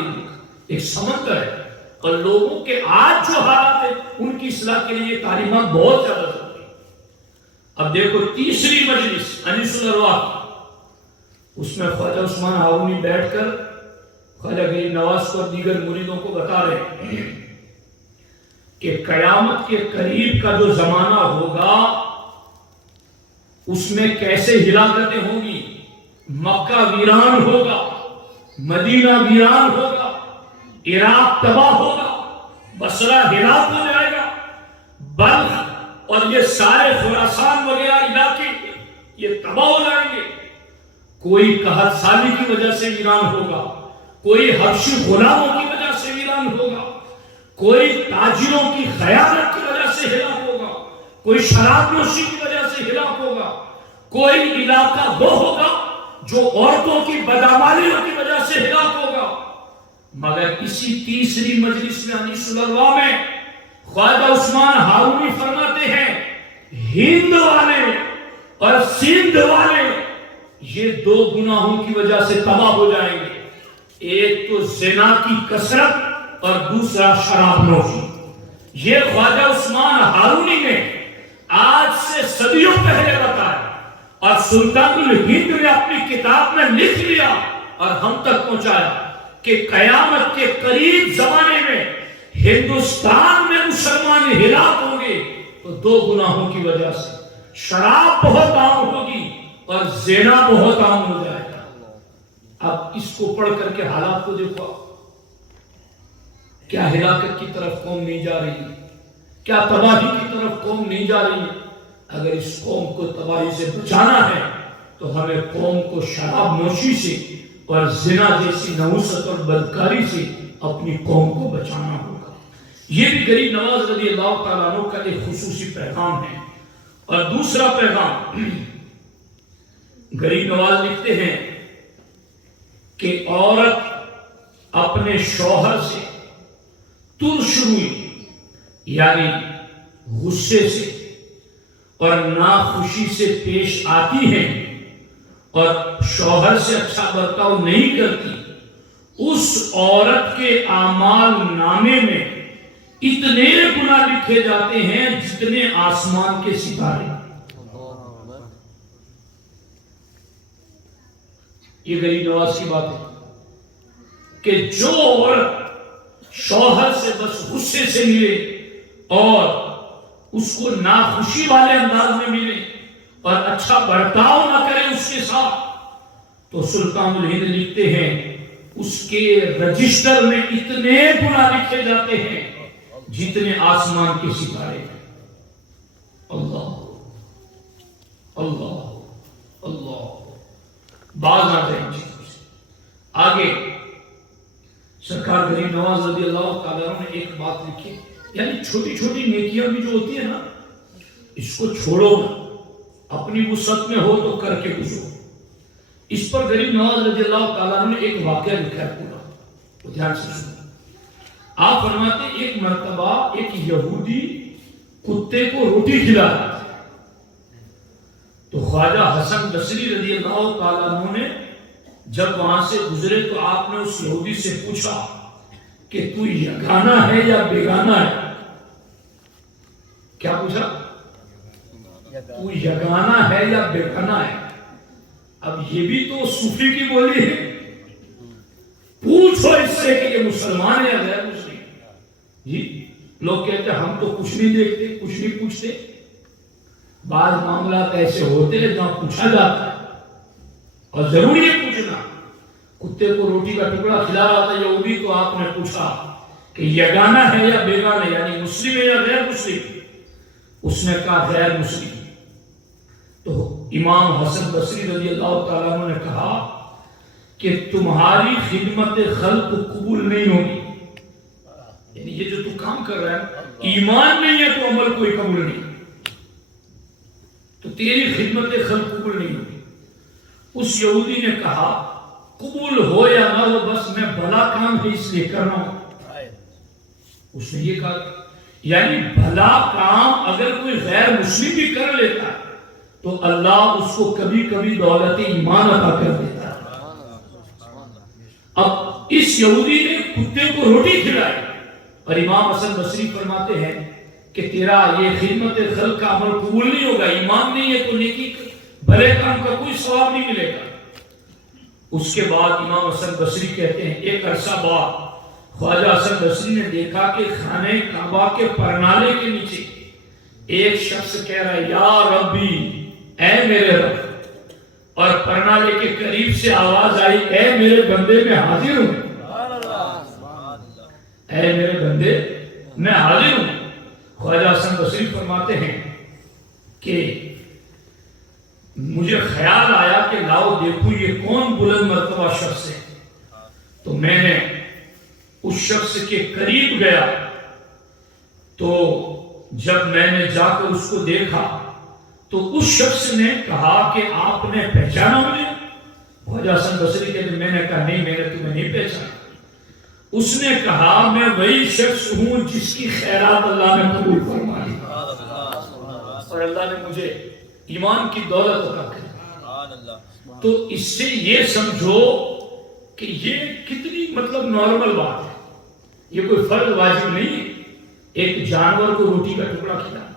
ایک سمندر ہے، اور لوگوں کے آج جو حالات ہیں ان کی اصلاح کے لیے تعلیمات بہت زیادہ ضروری ہے۔ اب دیکھو تیسری مجلس انیس الارواح، اس میں خواجہ عثمان ہارونی بیٹھ کر خواجہ غریب نواز کو اور دیگر مریدوں کو بتا رہے ہیں کہ قیامت کے قریب کا جو زمانہ ہوگا اس میں کیسے ہلاکتیں ہوں گی، مکہ ویران ہوگا، مدینہ ویران ہوگا، عراق تباہ ہوگا، بصرہ ہلاک ہو جائے گا، بلخ اور یہ سارے خراسان وغیرہ علاقے یہ تباہ ہو جائیں گے۔ کوئی قحط سالی کی وجہ سے ویران ہوگا، کوئی حبشی غلاموں کی وجہ سے ویران ہوگا، کوئی تاجروں کی خیانت کی وجہ سے ہلاک ہوگا، کوئی شراب نوشی کی وجہ سے ہلاک ہوگا، کوئی علاقہ وہ ہوگا جو عورتوں کی بدعمالیوں کی وجہ سے ہلاک ہوگا۔ مگر اسی تیسری مجلس میں انیس الارواح میں خواجہ عثمان ہارونی فرماتے ہیں ہند والے اور سندھ والے یہ 2 گناہوں کی وجہ سے تباہ ہو جائیں گے، ایک تو زنا کی کثرت اور دوسرا شراب نوشی۔ یہ خواجہ عثمان ہارونی نے آج سے صدیوں پہلے بتایا اور سلطان الہند نے اپنی کتاب میں لکھ لیا اور ہم تک پہنچایا کہ قیامت کے قریب زمانے میں ہندوستان میں مسلمان ہلاک ہوں گے تو 2 گناہوں کی وجہ سے، شراب بہت عام ہوگی اور زنا بہت عام ہو جائے گا۔ اب اس کو پڑھ کر کے حالات کو دیکھو، کیا ہلاکت کی طرف قوم نہیں جا رہی ہے، کیا تباہی کی طرف قوم نہیں جا رہی ہے۔ اگر اس قوم کو تباہی سے بچانا ہے تو ہمیں قوم کو شراب نوشی سے اور زنا جیسی نحوست اور بدکاری سے اپنی قوم کو بچانا ہوگا۔ یہ بھی غریب نواز رضی اللہ تعالیٰ عنہ کا ایک خصوصی پیغام ہے۔ اور دوسرا پیغام، غریب نواز لکھتے ہیں کہ عورت اپنے شوہر سے ترش روئی یعنی غصے سے اور ناخوشی سے پیش آتی ہے اور شوہر سے اچھا برتاؤ نہیں کرتی، اس عورت کے اعمال نامے میں اتنے گناہ لکھے جاتے ہیں جتنے آسمان کے ستارے۔ یہ غریب نواز کی بات ہے کہ جو عورت شوہر سے بس غصے سے ملے اور اس کو ناخوشی والے انداز میں ملے اور اچھا برتاؤ نہ کرے اس کے ساتھ، تو سلطان الہند لکھتے ہیں اس کے رجسٹر میں اتنے گناہ لکھے جاتے ہیں جتنے آسمان کے ستارے ہیں۔ اللہ اللہ اللہ، باز آتے ہیں چیزوں سے۔ آگے سرکار غریب نواز رضی اللہ تعالیٰ نے ایک بات لکھی، یعنی چھوٹی چھوٹی نیکیاں بھی جو ہوتی ہیں نا، اس کو چھوڑو نا، اپنی وسعت میں ہو تو کر کے گزرو۔ اس پر غریب نواز رضی اللہ تعالیٰ نے ایک واقعہ لکھا ہے پورا، وہ دھیان سے سنو۔ آپ فرماتے ہیں ایک مرتبہ ایک یہودی کتے کو روٹی کھلا رہا تھا، تو خواجہ حسن بصری رضی اللہ تعالیٰ عنہ نے جب وہاں سے گزرے تو آپ نے اس یہودی سے پوچھا کہ تو یگانہ ہے یا بیگانہ ہے؟ کیا پوچھا؟ تو یگانہ ہے یا بیگانہ ہے؟ اب یہ بھی تو صوفی کی بولی ہے، پوچھو اس سے کہ یہ مسلمان ہے یا غیر مسلم۔ جی لوگ کہتے ہیں ہم تو کچھ نہیں دیکھتے، کچھ نہیں پوچھتے۔ بعض معاملات ایسے ہوتے ہیں جہاں پوچھا جاتا ہے اور ضروری ہے پوچھنا. کتے کو روٹی کا ٹکڑا کھلا رہا تھا یہودی تو آپ نے پوچھا کہ یگانہ ہے یا بیگانہ، یعنی مسلم ہے یا غیر مسلم؟ اس نے کہا غیر مسلم. تو امام حسن بصری رضی اللہ تعالیٰ عنہ نے کہا کہ تمہاری خدمت خلق قبول نہیں ہوگی. یعنی یہ جو تو کام کر رہا ہے ایمان نہیں ہے تو عمل کوئی قبول نہیں، تو تیری خدمت خلق قبول نہیں ہوگی. اس یہودی نے کہا قبول ہو یا نہ ہو بس میں بھلا کام ہے اس لیے کر رہا ہوں. اس نے یہ کہا یعنی بھلا کام اگر کوئی غیر مسلم بھی کر لیتا ہے تو اللہ اس کو کبھی کبھی دولت ایمان عطا کر دیتا ہے. اب اس یہودی نے کتے کو روٹی کھلائی اور امام حسن بصری فرماتے ہیں کہ تیرا یہ خدمت خلق کا عمل قبول نہیں ہوگا، ایمان نہیں ہے تو نیکی بھلے کام کا کوئی ثواب نہیں ملے گا. اس کے بعد امام حسن بصری کہتے ہیں ایک عرصہ بعد خواجہ حسن بصری نے دیکھا کہ خانہ کعبہ کے پرنالے کے نیچے ایک شخص کہہ رہا ہے یا ربی، اے میرے رب، اور پرنالے کے قریب سے آواز آئی اے میرے بندے میں حاضر ہوں، اے میرے بندے میں حاضر ہوں. خواجہ حسن بصری فرماتے ہیں کہ مجھے خیال آیا کہ لاؤ دیکھو یہ کون بلند مرتبہ شخص ہے. تو میں نے اس شخص کے قریب گیا تو جب میں نے جا کر اس کو دیکھا تو اس شخص نے کہا کہ آپ نے پہچانا مجھے؟ خواجہ حسن بصری کہتے ہیں میں نے کہا نہیں میں نے تمہیں نہیں پہچانا. اس نے کہا میں وہی شخص ہوں جس کی خیرات اللہ نے قبول فرما لی اور اللہ نے مجھے ایمان کی دولت عطا کی. تو اس سے یہ سمجھو کہ یہ کتنی مطلب نارمل بات ہے، یہ کوئی فرض واجب نہیں ہے ایک جانور کو روٹی کا ٹکڑا کھلانا،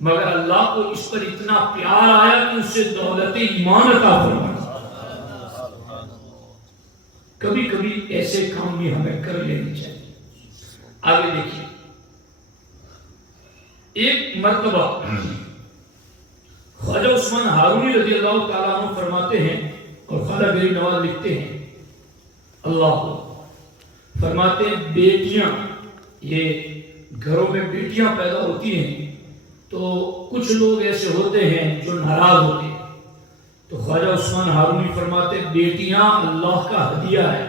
مگر اللہ کو اس پر اتنا پیار آیا کہ اس سے دولت ایمان عطا فرما. کبھی کبھی ایسے کام بھی ہمیں کر لینے چاہیے. آگے دیکھیے، ایک مرتبہ خواجہ عثمان ہارونی رضی اللہ تعالیٰ عنہ فرماتے ہیں اور خواجہ غریب نواز لکھتے ہیں اللہ فرماتے ہیں بیٹیاں، یہ گھروں میں بیٹیاں پیدا ہوتی ہیں تو کچھ لوگ ایسے ہوتے ہیں جو ناراض ہوتے ہیں. تو خواجہ عثمان ہارونی فرماتے ہیں بیٹیاں اللہ کا ہدیہ ہے.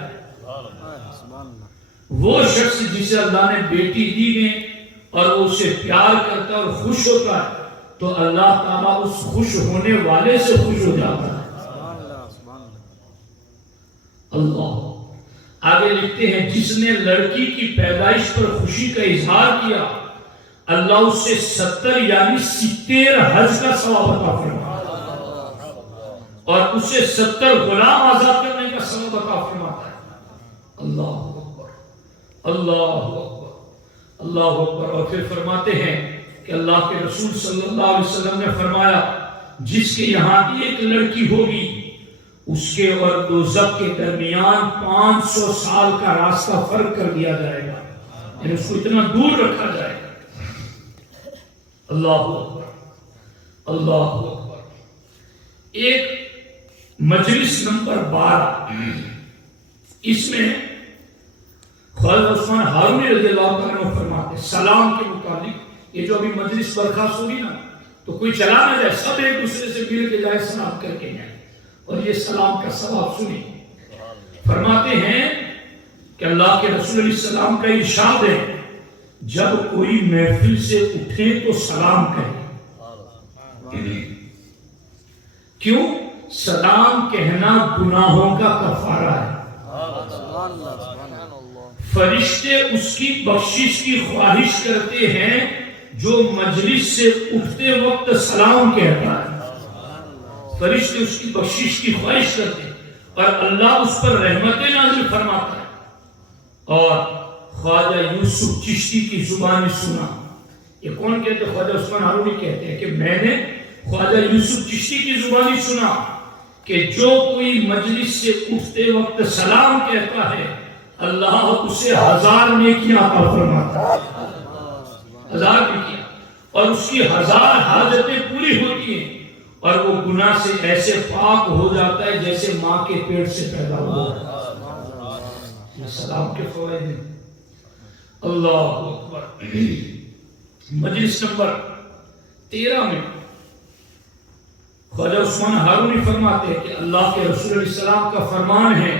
وہ شخص جسے اللہ نے بیٹی دی ہے اور وہ اسے پیار کرتا ہے اور خوش ہوتا ہے تو اللہ تعالیٰ اس خوش ہونے والے سے خوش ہو جاتا ہے. اللہ آگے لکھتے ہیں جس نے لڑکی کی پیدائش پر خوشی کا اظہار کیا اللہ اس سے 70 یعنی 70 حج کا ثواب عطا فرماتا ہے اور اسے 70 غلام آزاد کرنے کا ثواب عطا فرماتا ہے. اللہ اکبر، اللہ اکبر، اللہ اکبر. اور پھر فرماتے ہیں کہ اللہ کے رسول صلی اللہ علیہ وسلم نے فرمایا جس کے یہاں ایک لڑکی ہوگی اس کے اور دوزخ کے درمیان 500 سال کا راستہ فرق کر دیا جائے گا، یعنی اس کو اتنا دور رکھا جائے گا. اللہ اکبر، اللہ اکبر. ایک مجلس نمبر 12 اس میں خواجہ عثمان ہارونی رضی اللہ عنہ فرماتے سلام کے متعلق، یہ جو ابھی مجلس برخاست ہوگی نا تو کوئی چلا نہ جائے، سب ایک دوسرے سے مل کے جائے، سلام کر کے جائے اور یہ سلام کا ثواب سنیں. فرماتے ہیں کہ اللہ کے رسول علیہ السلام کا ارشاد ہے جب کوئی محفل سے اٹھے تو سلام کہے. کیوں؟ سلام کہنا گناہوں کا کفارہ ہے. فرشتے اس کی بخشش کی خواہش کرتے ہیں جو مجلس سے اٹھتے وقت سلام کہتا ہے. فرشتے اس کی بخشش کی خواہش کرتے ہیں اور اللہ اس پر رحمت نازل فرماتا ہے. اور خواجہ یوسف چشتی کی زبانی سنا. یہ کون کہتے ہیں؟ خواجہ عثمان ہارونی کہتے ہیں کہ میں نے خواجہ یوسف چشتی کی زبانی سنا کہ جو کوئی مجلس سے اٹھتے وقت سلام کہتا ہے اللہ اسے 1000 نیکیاں عطا فرماتا ہے. 1000 نیکیاں، اور اس کی 1000 حاجتیں پوری ہوتی ہیں اور وہ گناہ سے ایسے پاک ہو جاتا ہے جیسے ماں کے پیٹ سے پیدا ہوا ہے۔ یہ سلام کے فوائد ہیں۔ اللہ اکبر۔ مجلس نمبر 13 میں خواجہ عثمان ہارونی فرماتے ہیں کہ اللہ کے رسول علیہ السلام کا فرمان ہے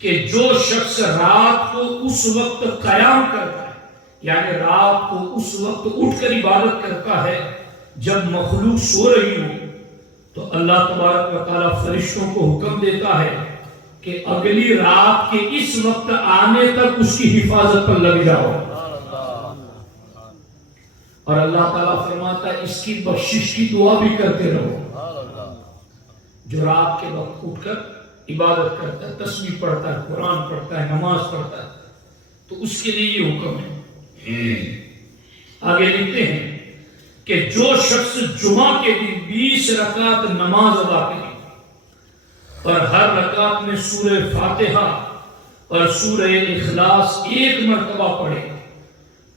کہ جو شخص رات کو اس وقت قیام کرتا ہے، یعنی رات کو اس وقت اٹھ کر عبادت کرتا ہے جب مخلوق سو رہی ہو، تو اللہ تبارک و تعالیٰ فرشتوں کو حکم دیتا ہے کہ اگلی رات کے اس وقت آنے تک اس کی حفاظت پر لگ جاؤ، اور اللہ تعالیٰ فرماتا ہے اس کی بخشش کی دعا بھی کرتے رہو۔ جو رات کے وقت اٹھ کر عبادت کرتا ہے، تسبیح پڑھتا ہے، قرآن پڑھتا ہے، نماز پڑھتا ہے، تو اس کے لیے یہ حکم ہے۔ آگے لکھتے ہیں کہ جو شخص جمعہ کے دن 20 رکعت نماز ادا کرے اور ہر رکعت میں سورہ فاتحہ اور سورہ اخلاص 1 مرتبہ پڑھے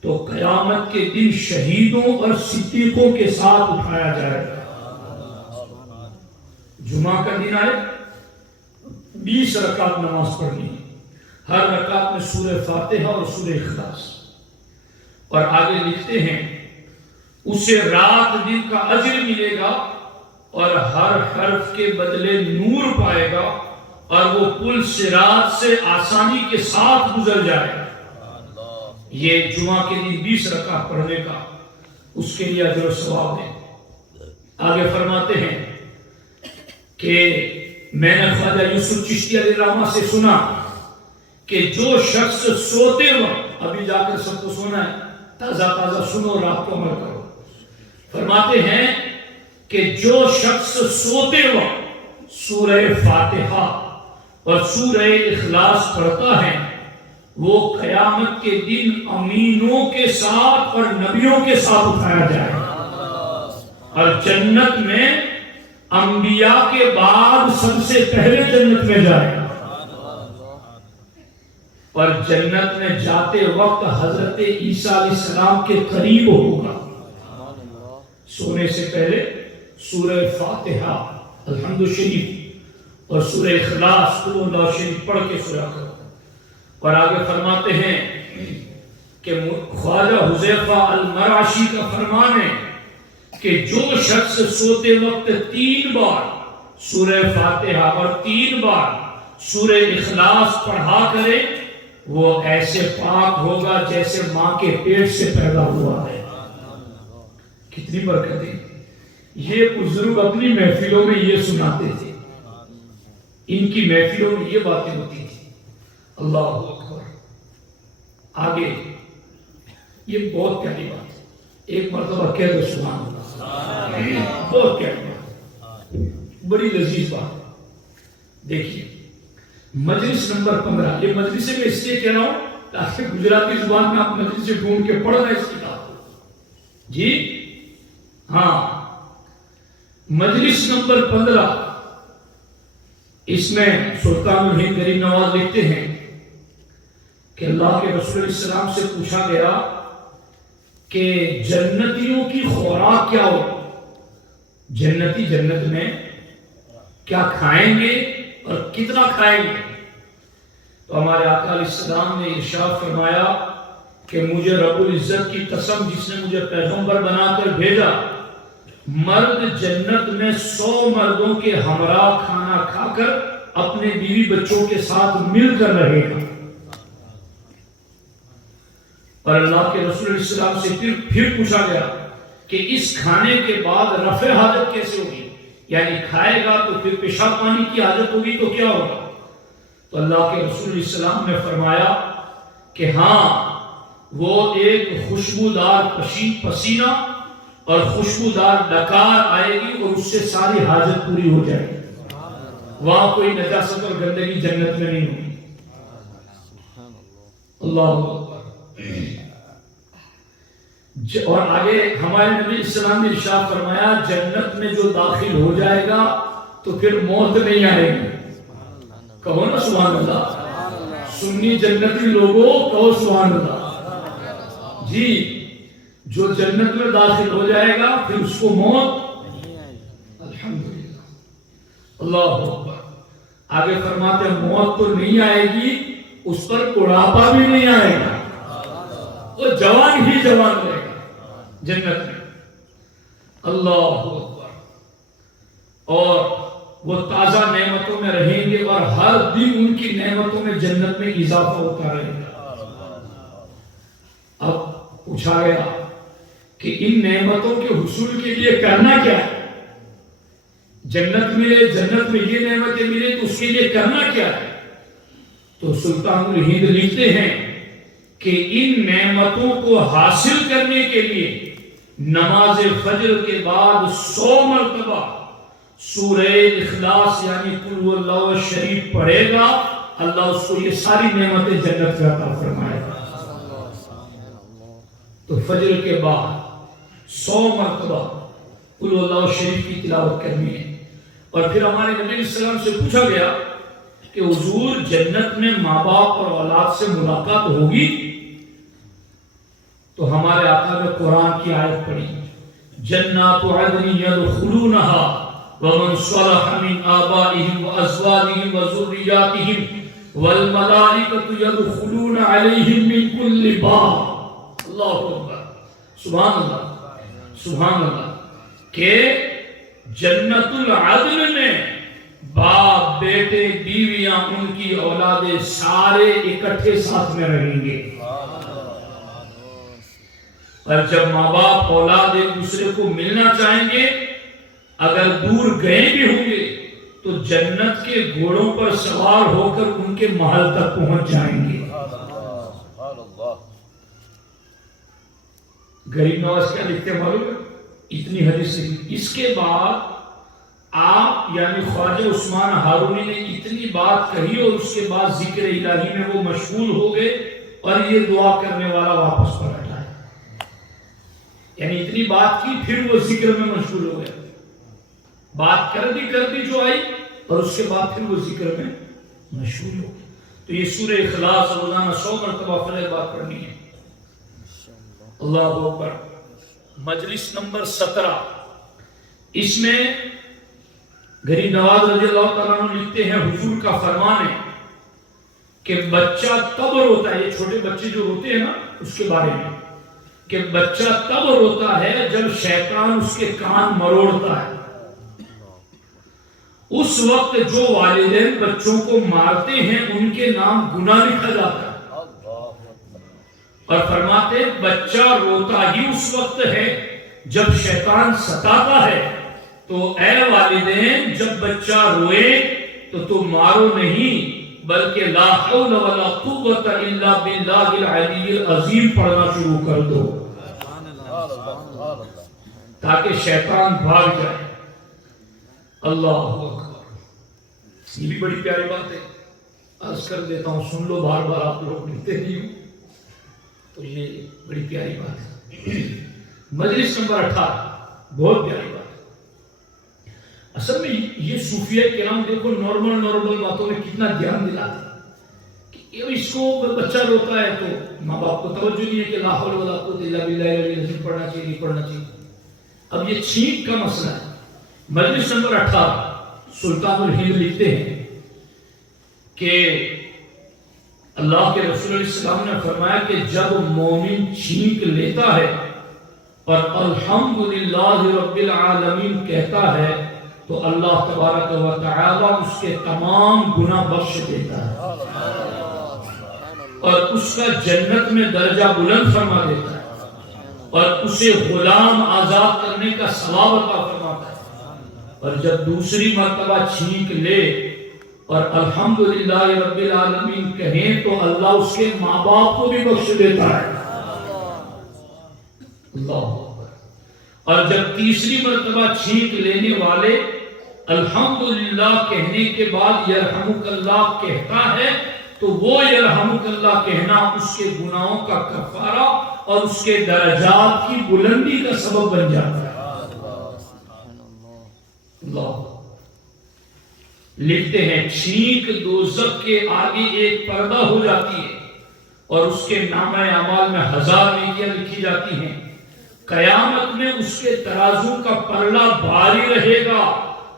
تو قیامت کے دن شہیدوں اور صدیقوں کے ساتھ اٹھایا جائے گا۔ جمعہ کا دن آئے، 20 رکعت نماز پڑھنی ہے، ہر رکعت میں سورہ فاتحہ اور سورہ اخلاص، اور آگے لکھتے ہیں اسے رات دن کا اجر ملے گا اور ہر حرف کے بدلے نور پائے گا، اور وہ پل صراط سے آسانی کے ساتھ گزر جائے گا۔ یہ جمعہ کے دن 20 رکعت پڑھنے کا اس کے لیے اجر و ثواب ہے۔ آگے فرماتے ہیں کہ میں نے خواجہ یوسف چشتی علیہ الرحمہ سے سنا کہ جو شخص سوتے وقت، ابھی جا کر سب کو سونا ہے، تازہ تازہ سنو، رات کو عمل کرو، فرماتے ہیں کہ جو شخص سوتے وقت سورہ فاتحہ اور سورہ اخلاص پڑھتا ہے وہ قیامت کے دن امینوں کے ساتھ اور نبیوں کے ساتھ اٹھایا جائے گا، اور جنت میں انبیاء کے بعد سب سے پہلے جنت میں جائے گا، اور جنت میں جاتے وقت حضرت عیسیٰ علیہ السلام کے قریب ہوگا۔ سونے سے پہلے سورہ فاتحہ، الحمد شریف اور سورہ اخلاص قل اللہ شریف پڑھ کے سویا کرو۔ اور آگے فرماتے ہیں کہ خواجہ حذیفہ المرعشی کا فرمان ہے کہ جو شخص سوتے وقت 3 بار سورہ فاتحہ اور 3 بار سورہ اخلاص پڑھا کرے وہ ایسے پاک ہوگا جیسے ماں کے پیٹ سے پیدا ہوا ہے۔ کتنی برکتیں! یہ بزرگ اپنی محفلوں میں یہ سناتے تھے، ان کی محفلوں میں یہ باتیں ہوتی تھی۔ اللہ اکبر۔ آگے یہ بہت پیاری بات ہے، ایک مرتبہ کہہ دو سبحان اللہ، بہت پیاری بات، بڑی لذیذ بات۔ دیکھیے مجلس نمبر 15، یہ مجلس میں اس لیے کہہ رہا ہوں تاکہ گجراتی زبان میں آپ مجلس سے ڈھونڈ کے پڑھ رہے ہیں اس کتاب کو۔ جی ہاں، مجلس نمبر 15، اس میں سلطان الہند غریب نواز لکھتے ہیں کہ اللہ کے رسول علیہ السلام سے پوچھا گیا کہ جنتیوں کی خوراک کیا ہو، جنتی جنت میں کیا کھائیں گے اور کتنا کھائیں گے؟ تو ہمارے آقا علیہ السلام نے ارشاد فرمایا کہ مجھے رب العزت کی قسم جس نے مجھے پیغمبر بنا کر بھیجا، مرد جنت میں 100 مردوں کے ہمراہ کھانا کھا کر اپنے بیوی بچوں کے ساتھ مل کر رہے گا۔ اور اللہ کے رسول علیہ السلام سے پھر پوچھا گیا کہ اس کھانے کے بعد رفع حاجت کیسے ہوگی، یعنی کھائے گا تو پھر پیشاب پانی کی حاجت ہوگی تو کیا ہوگا؟ تو اللہ کے رسول علیہ السلام نے فرمایا کہ ہاں، وہ ایک خوشبودار پسینہ اور خوشبودار ڈکار آئے گی اور اس سے ساری حاجت پوری ہو جائے گی، وہاں کوئی نجاست اور گندگی جنت میں نہیں ہوگی۔ اللہ اکبر۔ اور آگے ہمارے نبی علیہ السلام نے ارشاد فرمایا جنت میں جو داخل ہو جائے گا تو پھر موت نہیں آئے گی۔ کہو نا سبحان اللہ، سنی جنتی لوگوں کہو سبحان اللہ۔ جی، جو جنت میں داخل ہو جائے گا پھر اس کو موت اللہ اکبر. آگے فرماتے ہیں موت تو نہیں آئے گی، اس پر بڑھاپا بھی نہیں آئے گا، وہ جوان ہی جوان رہے گا جنت میں. اللہ اکبر. اور وہ تازہ نعمتوں میں رہیں گے اور ہر دن ان کی نعمتوں میں جنت میں اضافہ ہوتا رہے گا. اب پوچھا گیا کہ ان نعمتوں کے حصول کے لیے کرنا کیا ہے؟ جنت ملے، جنت میں یہ نعمتیں ملے تو اس کے لیے کرنا کیا ہے؟ تو سلطان الہند لکھتے ہیں کہ ان نعمتوں کو حاصل کرنے کے لیے نماز فجر کے بعد 100 مرتبہ سورہ اخلاص یعنی قل هو اللہ شریف پڑھے گا، اللہ اس کو یہ ساری نعمتیں جنت میں عطا فرمائے گا. تو فجر کے بعد 100 مرتبہ قل هو اللہ شریف کی تلاوت کرنی ہے. اور پھر ہمارے نبی علیہ السلام سے پوچھا گیا کہ حضور جنت میں ماں باپ اور اولاد سے ملاقات ہوگی؟ تو ہمارے آقا نے قرآن کی آیت پڑھی، جنات عدن یدخلونها ومن صلح من آبائهم وازواجهم وذرياتهم والملائکۃ یدخلون علیہم من کل باب. اللہ اکبر. سبحان اللہ سبحان اللہ. کہ جنت العدن میں باپ بیٹے بیویاں ان کی اولادیں سارے اکٹھے ساتھ میں رہیں گے. اور جب ماں باپ اولاد ایک دوسرے کو ملنا چاہیں گے، اگر دور گئے بھی ہوں گے تو جنت کے گھوڑوں پر سوار ہو کر ان کے محل تک پہنچ جائیں گے. غریب نواز کیا لکھتے ہیں معلوم ہے؟ اتنی حدیث لکھی. اس کے بعد آپ یعنی خواجہ عثمان ہارونی نے اتنی بات کہی اور اس کے بعد ذکر الہی میں وہ مشغول ہو گئے اور یہ دعا کرنے والا واپس پلٹ آئے. یعنی اتنی بات کی پھر وہ ذکر میں مشغول ہو گئے. بات کر دی جو آئی اور اس کے بعد پھر وہ ذکر میں مشغول ہو گئے. تو یہ سورہ اخلاص روزانہ 100 مرتبہ فلح بات پڑھنی ہے. اللہ اکبر. مجلس نمبر 17. اس میں غریب نواز رضی اللہ تعالیٰ عنہ لکھتے ہیں حضور کا فرمان ہے کہ بچہ تب روتا ہے، یہ چھوٹے بچے جو روتے ہیں نا اس کے بارے میں، کہ بچہ تب روتا ہے جب شیطان اس کے کان مروڑتا ہے. اس وقت جو والدین بچوں کو مارتے ہیں ان کے نام گناہ لکھا جاتا ہے. اور فرماتے بچہ روتا ہی اس وقت ہے جب شیطان ستاتا ہے. تو اے والدین جب بچہ روئے تو تم مارو نہیں بلکہ لا حول ولا قوت الا باللہ العلی العظیم پڑھنا شروع کر دو تاکہ شیطان بھاگ جائے. اللہ اکبر. یہ بھی بڑی پیاری بات ہے، عرض کر دیتا ہوں، سن لو، بار بار آپ لوگ لکھتے نہیں ہو تو یہ بڑی پیاری بات ہے. مجلس نمبر 18 بہت پیاری بات ہے. اصل میں یہ صوفیہ کرام دیکھو نارمل باتوں میں کتنا دھیان دلاتے ہیں کہ اس کو بچہ روتا ہے تو ماں باپ کو توجہ نہیں ہے کہ لا حول ولا قوت الا باللہ العلی پڑھنا چاہیے نہیں پڑھنا چاہیے. اب یہ چھینک کا مسئلہ ہے. مجلس نمبر 18 سلطان الہند لکھتے ہیں کہ اللہ کے رسول علیہ السلام نے فرمایا کہ جب مومن چھینک لیتا ہے اور الحمدللہ رب العالمین کہتا ہے تو اللہ تبارک و تعالی اس کے تمام گناہ بخش دیتا ہے اور اس کا جنت میں درجہ بلند فرما دیتا ہے اور اسے غلام آزاد کرنے کا ثواب عطا فرماتا ہے. اور جب دوسری مرتبہ چھینک لے اور الحمدللہ رب العالمین کہیں تو اللہ اس کے ماں باپ کو بھی بخش دیتا ہے. اللہ. اور جب تیسری مرتبہ چھینک لینے والے الحمدللہ کہنے کے بعد یرحمک اللہ کہتا ہے تو وہ یرحمک اللہ کہنا اس کے گناہوں کا کفارہ اور اس کے درجات کی بلندی کا سبب بن جاتا ہے. اللہ. لکھتے ہیں چھینک دوزخ کے آگے ایک پردہ ہو جاتی ہے اور اس کے نامہ اعمال میں 1000 نیکیاں لکھی جاتی ہیں. قیامت میں اس کے ترازو کا پلڑا بھاری رہے گا.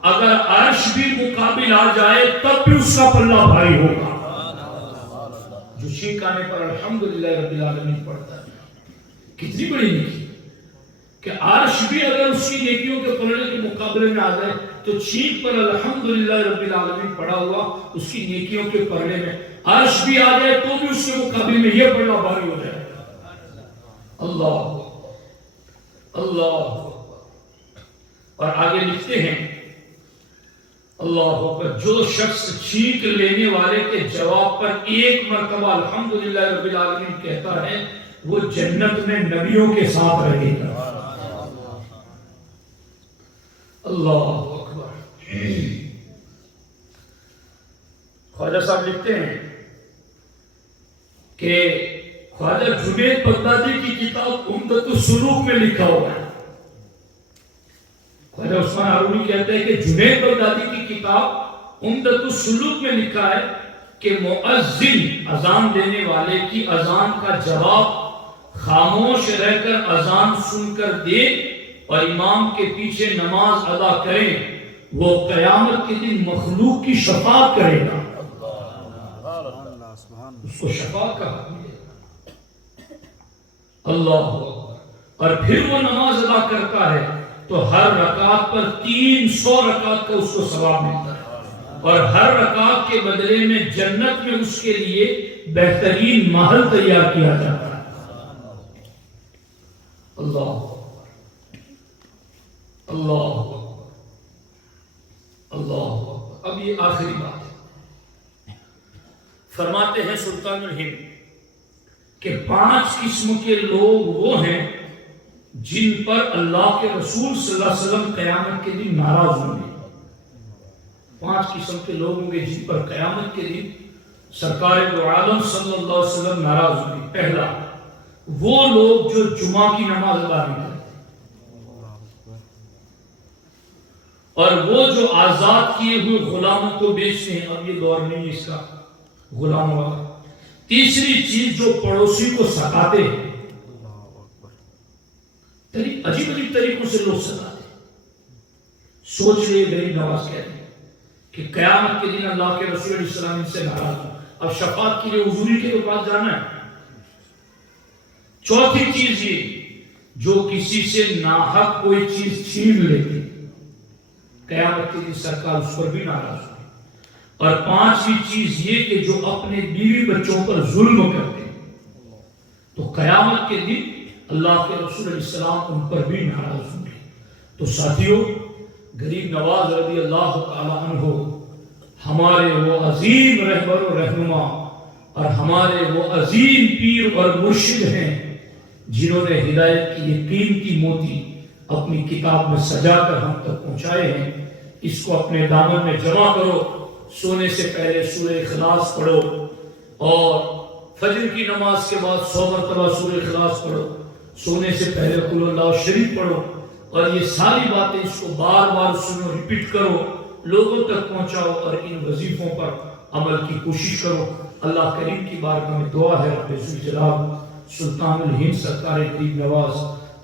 اگر عرش بھی مقابل آ جائے تب بھی اس کا پلہ بھاری ہوگا. جو چھینک آنے پر الحمدللہ رب العالمین پڑھتا ہے, کتنی بڑی نیکی کہ عرش بھی اگر اس کی نیکیوں کے پلڑے کے مقابلے میں آ جائے تو چھینک پر الحمدللہ رب العالمین پڑھا ہوا اس کی نیکیوں کے پلڑے میں عرش بھی آ جائے تو بھی اس کے مقابلے میں یہ پلڑا بھاری ہو جائے. اللہ اللہ. اور آگے لکھتے ہیں اللہ اکبر, جو شخص چھینک لینے والے کے جواب پر ایک مرتبہ الحمدللہ رب العالمین کہتا ہے وہ جنت میں نبیوں کے ساتھ رہے گا. اللہ اکبر. خواجہ صاحب لکھتے ہیں کہ خواجہ جنید بغدادی کی کتاب عمدۃ السلوک میں لکھا ہوا ہے. خواجہ عثمان ہارونی کہتے ہیں کہ جنید بغدادی کی کتاب عمدۃ السلوک میں لکھا ہے کہ مؤذن اذان دینے والے کی اذان کا جواب خاموش رہ کر اذان سن کر دے اور امام کے پیچھے نماز ادا کریں, وہ قیامت کے دن مخلوق کی شفاعت کرے گا. اس کو شفاعت کا حق ملے گا. اللہ اکبر. اور پھر وہ نماز ادا کرتا ہے تو ہر رکعت پر 300 رکعت کا اس کو ثواب ملتا ہے, اور ہر رکعت کے بدلے میں جنت میں اس کے لیے بہترین محل تیار کیا جاتا ہے. اللہ اللہ اللہ. اب یہ آخری بات ہے. فرماتے ہیں سلطان الہند کہ 5 قسم کے لوگ وہ ہیں جن پر اللہ کے رسول صلی اللہ علیہ وسلم قیامت کے دن ناراض ہوں گے. 5 قسم کے لوگ ہوں گے جن پر قیامت کے دن سرکار دو عالم صلی اللہ علیہ وسلم ناراض ہوں گے. پہلا, وہ لوگ جو جمعہ کی نماز ادا نہیں کرتے, اور وہ جو آزاد کیے ہوئے غلاموں کو بیچتے ہیں. اب یہ دور نہیں اس کا غلام والا. تیسری چیز, جو پڑوسی کو ستاتے ہیں. عجیب عجیب طریقوں سے لوگ ستاتے ہیں. سوچ لئے غریب نواز کہتے ہیں کہ قیامت کے دن اللہ کے رسول علیہ السلام سے ناراض ہوں. اب شفاعت کے لیے حضوری کے پاس جانا ہے. چوتھی چیز یہ, جو کسی سے ناحق کوئی چیز چھین لیتی, قیامت کے دن سرکار اس پر بھی ناراض ہوئی. اور 5ویں چیز یہ کہ جو اپنے بیوی بچوں پر ظلم کرتے ہیں, تو قیامت کے دن اللہ کے رسول علیہ السلام ان پر بھی ناراض ہوں گے. تو ساتھیوں, غریب نواز رضی اللہ تعالیٰ عنہ ہمارے وہ عظیم رہبر و رہنما اور ہمارے وہ عظیم پیر اور مرشد ہیں جنہوں نے ہدایت کی یہ قیمتی موتی اپنی کتاب میں سجا کر ہم تک پہنچائے ہیں. اس کو اپنے دامن میں جمع کرو. سونے سے پہلے سورہ اخلاص پڑھو, اور فجر کی نماز کے بعد 100 مرتبہ سورہ اخلاص پڑھو. سونے سے پہلے قل اللہ شریف پڑھو, اور یہ ساری باتیں اس کو بار بار سنو, ریپیٹ کرو, لوگوں تک پہنچاؤ, اور ان وظیفوں پر عمل کی کوشش کرو. اللہ کریم کی بارگاہ میں دعا ہے رب ذوالجلال سلطان الہند سرکار غریب نواز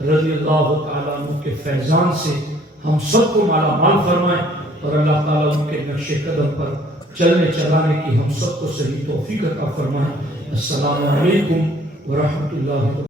رضی اللہ تعالیٰ عنہ کے فیضان سے ہم سب کو مالا مال فرمائیں, اور اللہ تعالیٰ ان کے نقش قدم پر چلنے چلانے کی ہم سب کو صحیح توفیق عطا فرمائیں. السلام علیکم ورحمۃ اللہ.